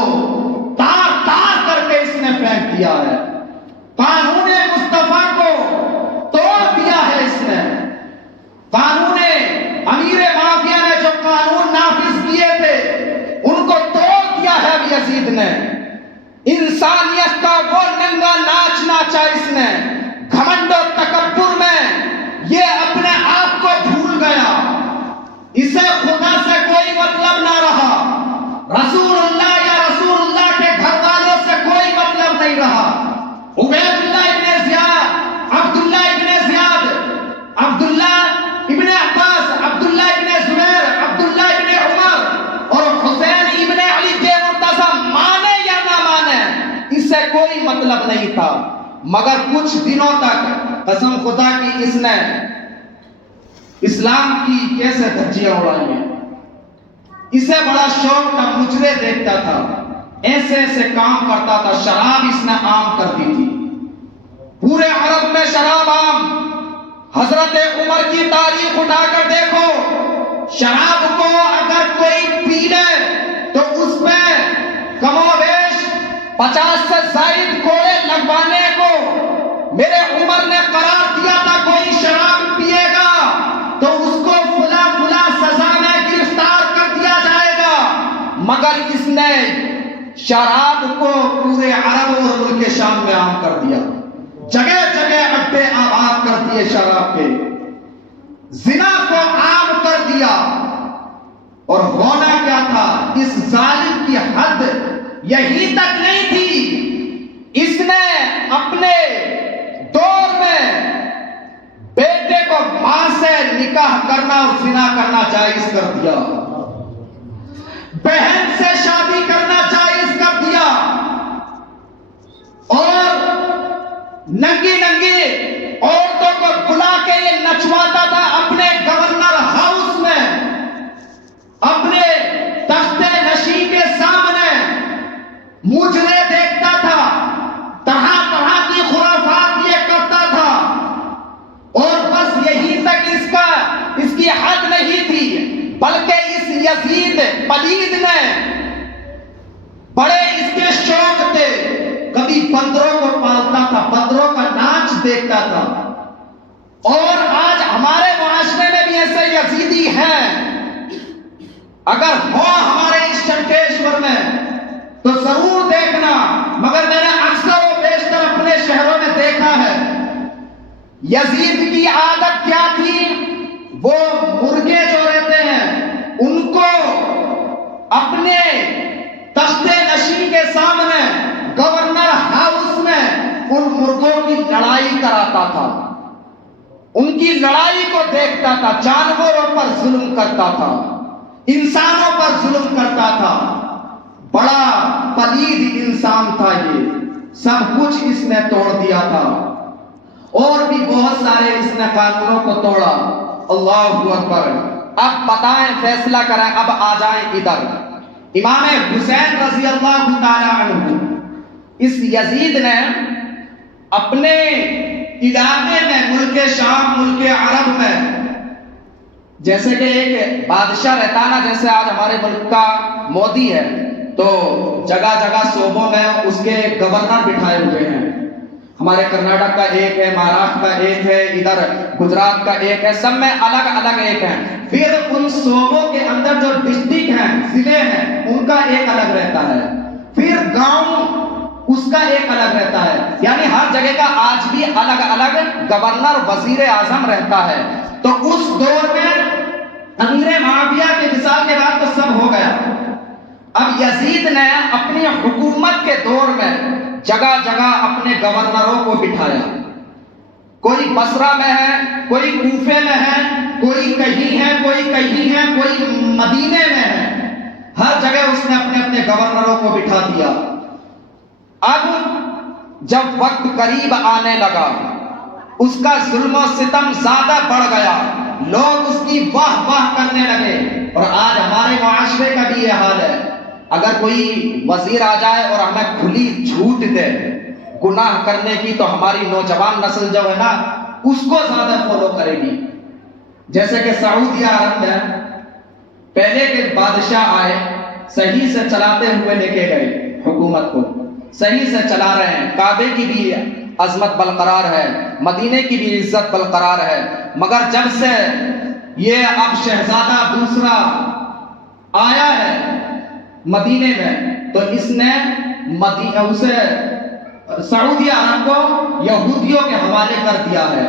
تار تار کر کے اس نے پھینک دیا ہے، قانون مصطفیٰ کو توڑ دیا ہے اس نے۔ قانون امیر معاویہ نے جو قانون نافذ کیے تھے ان کو توڑ دیا ہے اب یزید نے۔ انسانیت کا وہ ننگا ناچ ناچا اس نے، گھمنڈ و تکبر میں یہ اپنے آپ کو بھول گیا، اسے خدا سے کوئی مطلب نہ رہا، رسول اللہ یا رسول اللہ کے گھر والوں سے کوئی مطلب نہیں رہا۔ عبید اللہ ابن زیاد، عبداللہ ابن زیاد، عبداللہ ابن عباس، عبداللہ ابن زبیر، عبداللہ ابن عمر اور حسین ابن علی کے مرتضی مانے یا نہ مانے اس سے کوئی مطلب نہیں تھا، مگر کچھ دنوں تک قسم خدا کی اس نے اسلام کی کیسے دھجیاں اڑائی ہیں۔ اسے بڑا شوق تھا، مجرے دیکھتا تھا، ایسے ایسے کام کرتا تھا، شراب اس نے عام کر دی تھی، پورے عرب میں شراب عام۔ حضرت عمر کی تاریخ اٹھا کر دیکھو، شراب کو اگر کوئی پی لے تو اس میں کم و بیش 50 سے زائد کوڑے لگوانے کو میرے عمر نے قرار دیا تھا۔ کوئی شراب پیے گا تو اس کو فلاں فلاں سزا میں گرفتار کر دیا جائے گا، مگر اس نے شراب کو پورے عرب اور ملک شام میں عام کر دیا، جگہ جگہ اڈے آباد کر دیے شراب کے، زنا کو عام کر دیا۔ اور ہونا کیا تھا، اس ظالم کی حد یہی تک نہیں تھی، اس نے اپنے دور میں بیٹے کو ماں سے نکاح کرنا اور زنا کرنا جائز کر دیا، بہن سے شادی کرنا جائز کر دیا، اور ننگی ننگی عورتوں کو بلا کے یہ نچواتا تھا اپنے گورنر ہاؤس میں، اپنے تخت نشین کے سامنے مجرے دیکھتا تھا، طرح طرح کی خرافات یہ کرتا تھا، اور بس یہی تک اس کی حد نہیں تھی، بلکہ اس یزید پلید نے بڑے اس کے شوق تھے، کبھی بندروں کو پالتا تھا، بندروں کا ناچ دیکھتا تھا۔ اور آج ہمارے معاشرے میں بھی ایسے یزیدی ہیں، اگر ہو ہمارے اس چنکیشور میں تو ضرور دیکھنا، مگر میں نے اکثر و بیشتر اپنے شہروں میں دیکھا ہے۔ یزید کی عادت کیا تھی، وہ مرغے جو رہتے ہیں ان کو اپنے تخت نشین کے سامنے گورنر ہاؤس میں ان مرغوں کی لڑائی کراتا تھا، ان کی لڑائی کو دیکھتا تھا، جانوروں پر ظلم کرتا تھا، انسانوں پر ظلم کرتا تھا، بڑا پلید انسان تھا، یہ سب کچھ اس نے توڑ دیا تھا، اور بھی بہت سارے اس نے قانونوں کو توڑا۔ اللہ اکبر۔ اب بتائیں، فیصلہ کریں، اب آ جائیں ادھر۔ امام حسین رضی اللہ تعالی عنہ، اس یزید نے اپنے علاقے میں، ملک شام، ملک عرب میں، جیسے کہ ایک بادشاہ رہتا نا، جیسے آج ہمارے ملک کا مودی ہے، تو جگہ جگہ صوبوں میں اس کے گورنر بٹھائے ہوئے ہیں۔ ہمارے کرناٹک کا ایک ہے، مہاراشٹر کا ایک ہے، ادھر گجرات کا ایک ہے، سب میں الگ الگ ایک ہیں۔ پھر ان صوبوں کے اندر جو ڈسٹرکٹ ہیں، ضلع ہیں، ان کا ایک الگ رہتا ہے، پھر گاؤں اس کا ایک الگ رہتا ہے، یعنی ہر جگہ کا آج بھی الگ الگ گورنر، وزیر اعظم رہتا ہے۔ تو اس دور میں امیر معاویہ کے وصال کے بعد تو سب ہو گیا۔ اب یزید نے اپنی حکومت کے دور میں جگہ جگہ اپنے گورنروں کو بٹھایا، کوئی بصرہ میں ہے، کوئی کوفے میں ہے، کوئی کہیں ہے، کوئی کہیں ہے، کوئی مدینے میں ہے، ہر جگہ اس نے اپنے اپنے گورنروں کو بٹھا دیا۔ اب جب وقت قریب آنے لگا، اس کا ظلم و ستم زیادہ بڑھ گیا، لوگ اس کی واہ واہ کرنے لگے۔ اور آج ہمارے معاشرے کا بھی یہ حال ہے، اگر کوئی وزیر آ جائے اور ہمیں کھلی چھوٹ دے گناہ کرنے کی، تو ہماری نوجوان نسل جو ہے نا، اس کو زیادہ فالو کرے گی۔ جیسے کہ سعودی عرب میں پہلے کے بادشاہ آئے، صحیح سے چلاتے ہوئے لے کے گئے، حکومت کو صحیح سے چلا رہے ہیں، کعبے کی بھی عظمت برقرار ہے، مدینے کی بھی عزت برقرار ہے، مگر جب سے یہ اب شہزادہ دوسرا آیا ہے مدینے میں، تو اس نے اسے سعودی عرب کو یہودیوں کے حوالے کر دیا ہے۔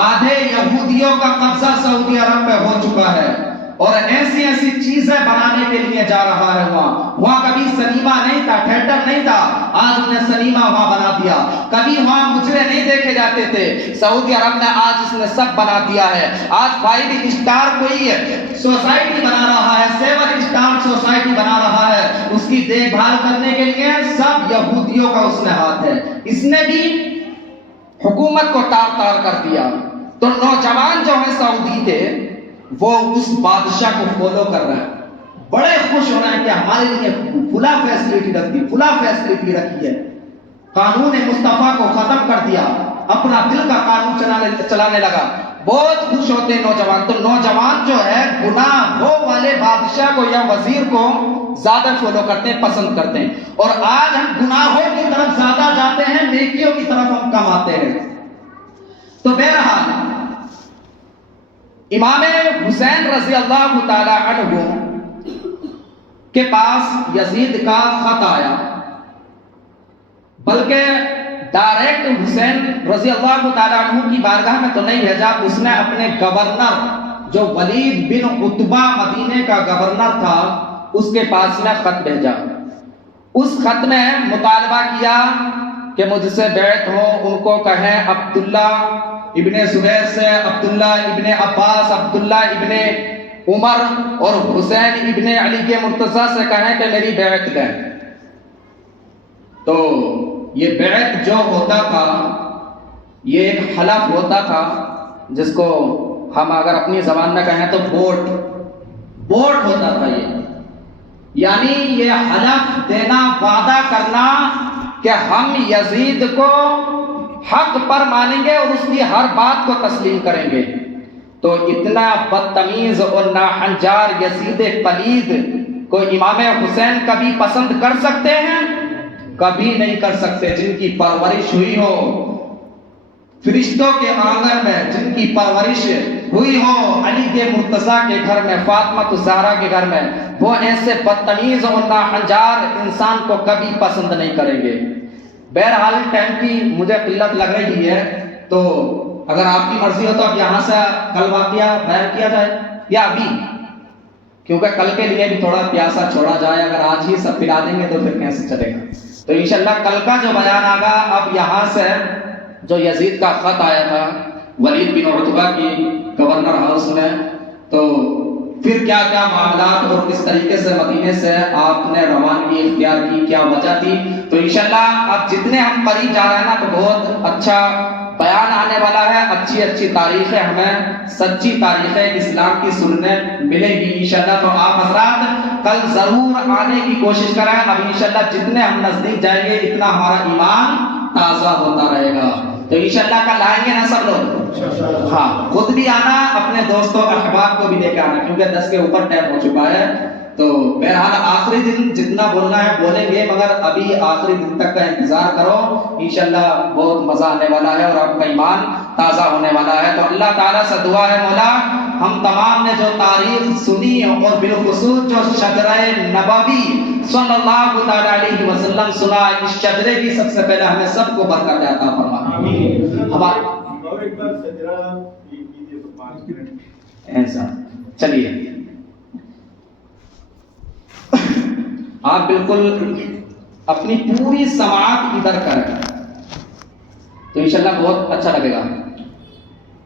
آدھے یہودیوں کا قبضہ سعودی عرب پہ ہو چکا ہے، اور ایسی ایسی چیزیں بنانے کے لیے جا رہا ہے۔ وہاں کبھی سنیما نہیں تھا، تھیٹر نہیں تھا، آج انہیں سنیما وہاں بنا دیا۔ کبھی وہاں مجرے نہیں دیکھے جاتے تھے، سعودی عرب نے آج اس نے سب بنا دیا ہے۔ آج 5 اسٹار کوئی سوسائٹی بنا رہا ہے، 7 اسٹار سوسائٹی بنا رہا ہے، اس کی دیکھ بھال کرنے کے لیے سب یہودیوں کا اس میں ہاتھ ہے۔ اس نے بھی حکومت کو تار تار کر دیا۔ تو نوجوان جو ہیں سعودی تھے، وہ اس بادشاہ کو فالو کر رہے ہیں، بڑے خوش ہو رہے ہیں کہ ہمارے لیے فلاں فیسلٹی رکھ دی، فلاں فیسلٹی رکھی ہے، قانون مصطفیٰ کو ختم کر دیا، اپنا دل کا قانون چلانے لگا۔ بہت خوش ہوتے ہیں نوجوان۔ تو نوجوان جو ہے گناہ ہو والے بادشاہ کو یا وزیر کو زیادہ فالو کرتے ہیں، پسند کرتے ہیں، اور آج ہم گناہوں کی طرف زیادہ جاتے ہیں، نیکیوں کی طرف ہم کم آتے ہیں۔ تو بہرحال امام حسین رضی اللہ تعالی عنہ کے پاس یزید کا خط آیا، بلکہ ڈائریکٹ حسین رضی اللہ تعالی عنہ کی بارگاہ میں تو نہیں بھیجا، اس نے اپنے گورنر جو ولید بن عتبہ مدینے کا گورنر تھا، اس کے پاس میں خط بھیجا۔ اس خط میں مطالبہ کیا کہ مجھ سے بیعت ہو، ان کو کہیں عبداللہ ابن زبیر سے، عبداللہ ابن عباس، عبداللہ ابن عمر اور حسین ابن علی کے مرتضیٰ سے کہیں کہ میری بیعت دیں۔ تو یہ بیعت جو ہوتا تھا، یہ ایک حلف ہوتا تھا، جس کو ہم اگر اپنی زبان میں کہیں تو ووٹ ہوتا تھا۔ یعنی یہ حلف دینا، وعدہ کرنا کہ ہم یزید کو حق پر مانیں گے اور اس کی ہر بات کو تسلیم کریں گے۔ تو اتنا بدتمیز اور ناہنجار یزید پلید کو امام حسین کبھی پسند کر سکتے ہیں؟ کبھی نہیں کر سکتے۔ جن کی پرورش ہوئی ہو فرشتوں کے آنگن میں، جن کی پرورش ہوئی ہو علی کے مرتضیٰ کے گھر میں، فاطمہ الزہرا کے گھر میں، وہ ایسے بدتمیز اور ناہنجار انسان کو کبھی پسند نہیں کریں گے۔ بہرحال ٹائم کی مجھے قلت لگ رہی ہے، تو اگر آپ کی مرضی ہو تو اب یہاں سے کل واقعہ بیان کیا جائے یا ابھی، کیونکہ کل کے لیے بھی تھوڑا پیاسا چھوڑا جائے۔ اگر آج ہی سب پلا دیں گے تو پھر کیسے چلے گا؟ تو انشاءاللہ کل کا جو بیان آگا، اب یہاں سے جو یزید کا خط آیا تھا ولید بن عتبہ کی گورنر ہاؤس میں، تو پھر کیا کیا معاملات اور کس طریقے سے مدینے سے آپ نے روانگی اختیار کی، کیا وجہ تھی. تو انشاءاللہ اب جتنے ہم قریب جا رہے ہیں نا تو بہت اچھا بیان آنے والا ہے، اچھی اچھی تاریخیں ہمیں سچی تاریخیں اسلام کی سننے ملے گی انشاءاللہ. تو آپ حضرات کل ضرور آنے کی کوشش کریں. اب انشاءاللہ جتنے ہم نزدیک جائیں گے اتنا ہمارا ایمان تازہ ہوتا رہے گا. تو انشاءاللہ کل آئیں گے نا سب لوگ؟ ہاں، خود بھی آنا، اپنے دوستوں احباب کو بھی لے کے آنا، کیونکہ 10 کے اوپر ٹائم ہو چکا ہے. تو بہرحال آخری دن جتنا بولنا ہے بولیں گے، مگر ابھی آخری دن تک کا انتظار کرو. انشاءاللہ بہت مزہ آنے والا ہے اور آپ کا ایمان تازہ ہونے والا ہے. تو اللہ تعالیٰ سے دعا ہے مولا ہم تمام نے جو تاریخ سنی اور بالخصوص جو شجرہ نبوی صلی اللہ تعالیٰ علیہ وسلم سنا، اس شجرے کی سب سے پہلے ہمیں سب کو برکت عطا فرما. ایسا چلیے آپ بالکل اپنی پوری سماعت ادھر کریں تو انشاءاللہ بہت اچھا لگے گا.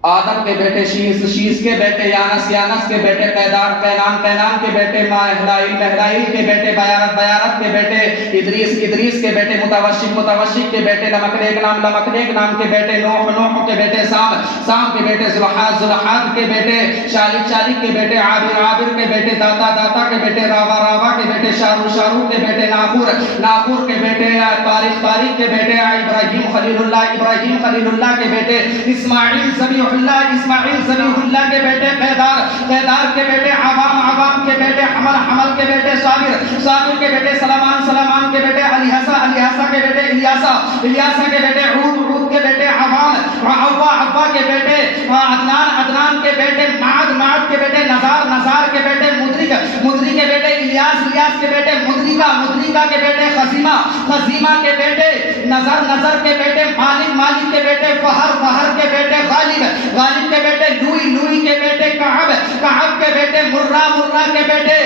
آدم کے بیٹے شیس، شیس کے بیٹے یانس، یانس کے بیٹے قیدار، قینان، قینان کے بیٹے مہلائیل، مہلائیل کے بیٹے بیارت، بیارت کے بیٹے ادریس، ادریس کے بیٹے متوشق، متوشق کے بیٹے لمکلیک نام، لمکلیک نام کے بیٹے نوح، نوح کے بیٹے سام، سام کے بیٹے زلحاد، زلحاد کے بیٹے شالک، شالک کے بیٹے عابر، عابر کے بیٹے داتا، داتا کے بیٹے راوا، راوا کے بیٹے شارو، شارو کے بیٹے ناخور، ناخور کے بیٹے طارق، طارق کے بیٹے ابراہیم خلیل اللہ، ابراہیم خلیل اللہ کے بیٹے اسماعیل ذبیح اللہ، اسماعیل ذبیح اللہ کے بیٹے قیدار، قیدار کے بیٹے عوام، عوام کے بیٹے حمل، حمل کے بیٹے صابر، صابر کے بیٹے سلمان، سلمان کے بیٹے الیاسا، الیاسا کے بیٹے الیاسا، الیاسا کے بیٹے عود، عود کے بیٹے عوام، عوا، عوا کے بیٹے عدنان، عدنان کے بیٹے معد، معد کے بیٹے نزار، نزار کے بیٹے مدرک، مدرک کے بیٹے الیاس، الیاس کے بیٹے مدرکہ، مدرکہ کے بیٹے خزیمہ، خزیمہ کے بیٹے نظر، نظر کے بیٹے مالک، مالک کے بیٹے فہر، فہر کے بیٹے غالب، غالب کے بیٹے لوئی، لوئی کے بیٹے کعب، کعب کے بیٹے مرہ، مرہ کے بیٹے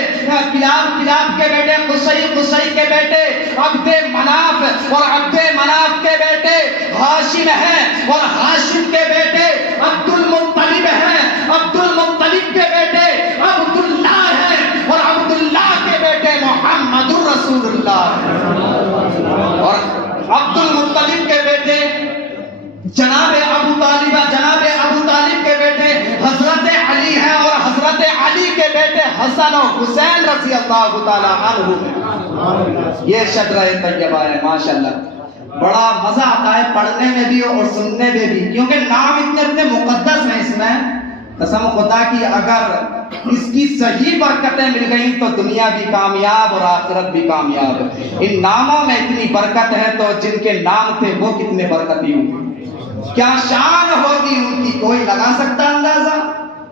کلاب، کلاب کے بیٹے قصی، قصی کے بیٹے عبد مناف، اور عبد مناف کے بیٹے ہاشم ہیں، اور ہاشم کے بیٹے عبد المطلب ہیں، عبد المطلب کے بیٹے عبداللہ ہیں، اور عبداللہ کے بیٹے محمد الرسول اللہ ہیں، اور عبد المطلب کے بیٹے جناب ابو طالب، جناب ابو طالب کے بیٹے حضرت علی ہیں، اور حضرت علی کے بیٹے حسن و حسین رضی اللہ تعالیٰ عنہ ہیں. یہ شجرہ طیبہ ہے. ماشاءاللہ بڑا مزہ آتا ہے پڑھنے میں بھی اور سننے میں بھی، کیونکہ نام اتنے اتنے مقدس ہیں اس میں. قسم خدا کی اگر اس کی صحیح برکتیں مل گئیں تو دنیا بھی کامیاب اور آخرت بھی کامیاب. ان ناموں میں اتنی برکت ہے تو جن کے نام تھے وہ کتنے برکتی ہوں، کیا شان ہوگی ان کی، کوئی لگا سکتا اندازہ؟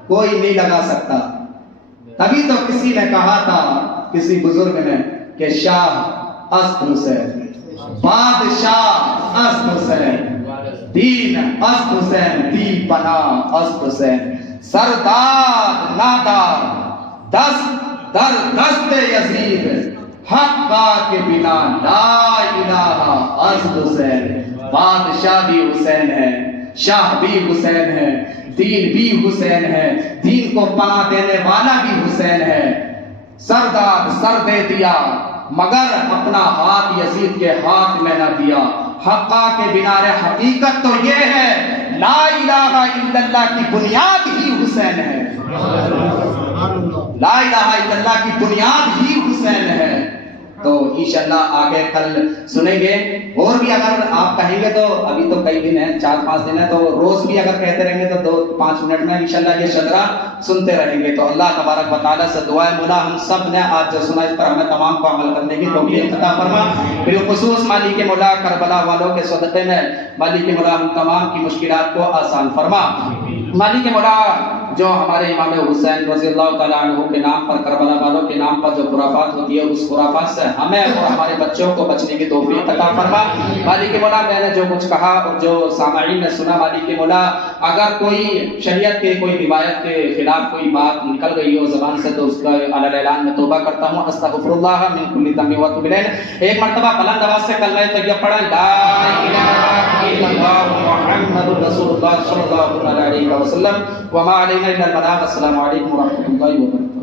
کوئی نہیں لگا سکتا. تبھی تو کسی نے کہا تھا، کسی بزرگ نے، کہ شاہ اسد حسین، بادشاہ اسد حسین، دین اسد حسین، دی پناہ اسد حسین، سردار نادار، دست در دست یزید، حق کے بنا لا الہ اسد حسین. بادشاہ بھی حسین ہے، شاہ بھی حسین ہے، دین بھی حسین ہے، دین کو پناہ دینے والا بھی حسین ہے. سردار سر دے دیا مگر اپنا ہاتھ یزید کے ہاتھ میں نہ دیا. حقا کے بنارے حقیقت تو یہ ہے لا الہ الا اللہ کی بنیاد ہی حسین ہے. لا الہ الا اللہ کی بنیاد ہی حسین ہے. تو انشاءاللہ آگے کل سنیں گے، اور بھی اگر آپ کہیں گے تو ابھی تو کئی دن ہیں، 4-5 دن ہیں، تو روز بھی اگر کہتے رہیں گے تو 2-5 منٹ میں انشاءاللہ یہ شجرہ سنتے رہیں گے. تو اللہ تبارک و تعالیٰ سے دعا ہے مولا ہم سب نے آج جو سنا اس پر ہمیں تمام کو عمل کرنے کی توفیق عطا فرما. بالخصوص مالک مولا کربلا والوں کے صدقے میں مالک مولا ہم تمام کی مشکلات کو آسان فرما. مالک مولا جو ہمارے امام حسین رضی اللہ تعالیٰ عنہ کے نام پر، کربلا والوں کے نام پر جو خرافات ہوتی ہے، اس خرافات سے ہمیں اور ہمارے بچوں کو بچنے کی توفیق عطا فرما. مالک مولا میں نے جو کچھ کہا اور جو سامعین نے سنا، مالک مولا اگر کوئی شریعت کے کوئی روایت کے خلاف کوئی بات نکل گئی ہو زبان سے تو اس کا علی اعلان میں توبہ کرتا ہوں. استغفر اللہ من کل ذنب و اتوب الیہ. ایک مرتبہ بلند آواز سے کلمہ طیبہ پڑھیں، لا الہ الا اللہ محمد رسول اللہ صلی اللہ علیہ وسلم وما علینا الا البلاغ. السلام علیکم ورحمۃ اللہ وبرکاتہ.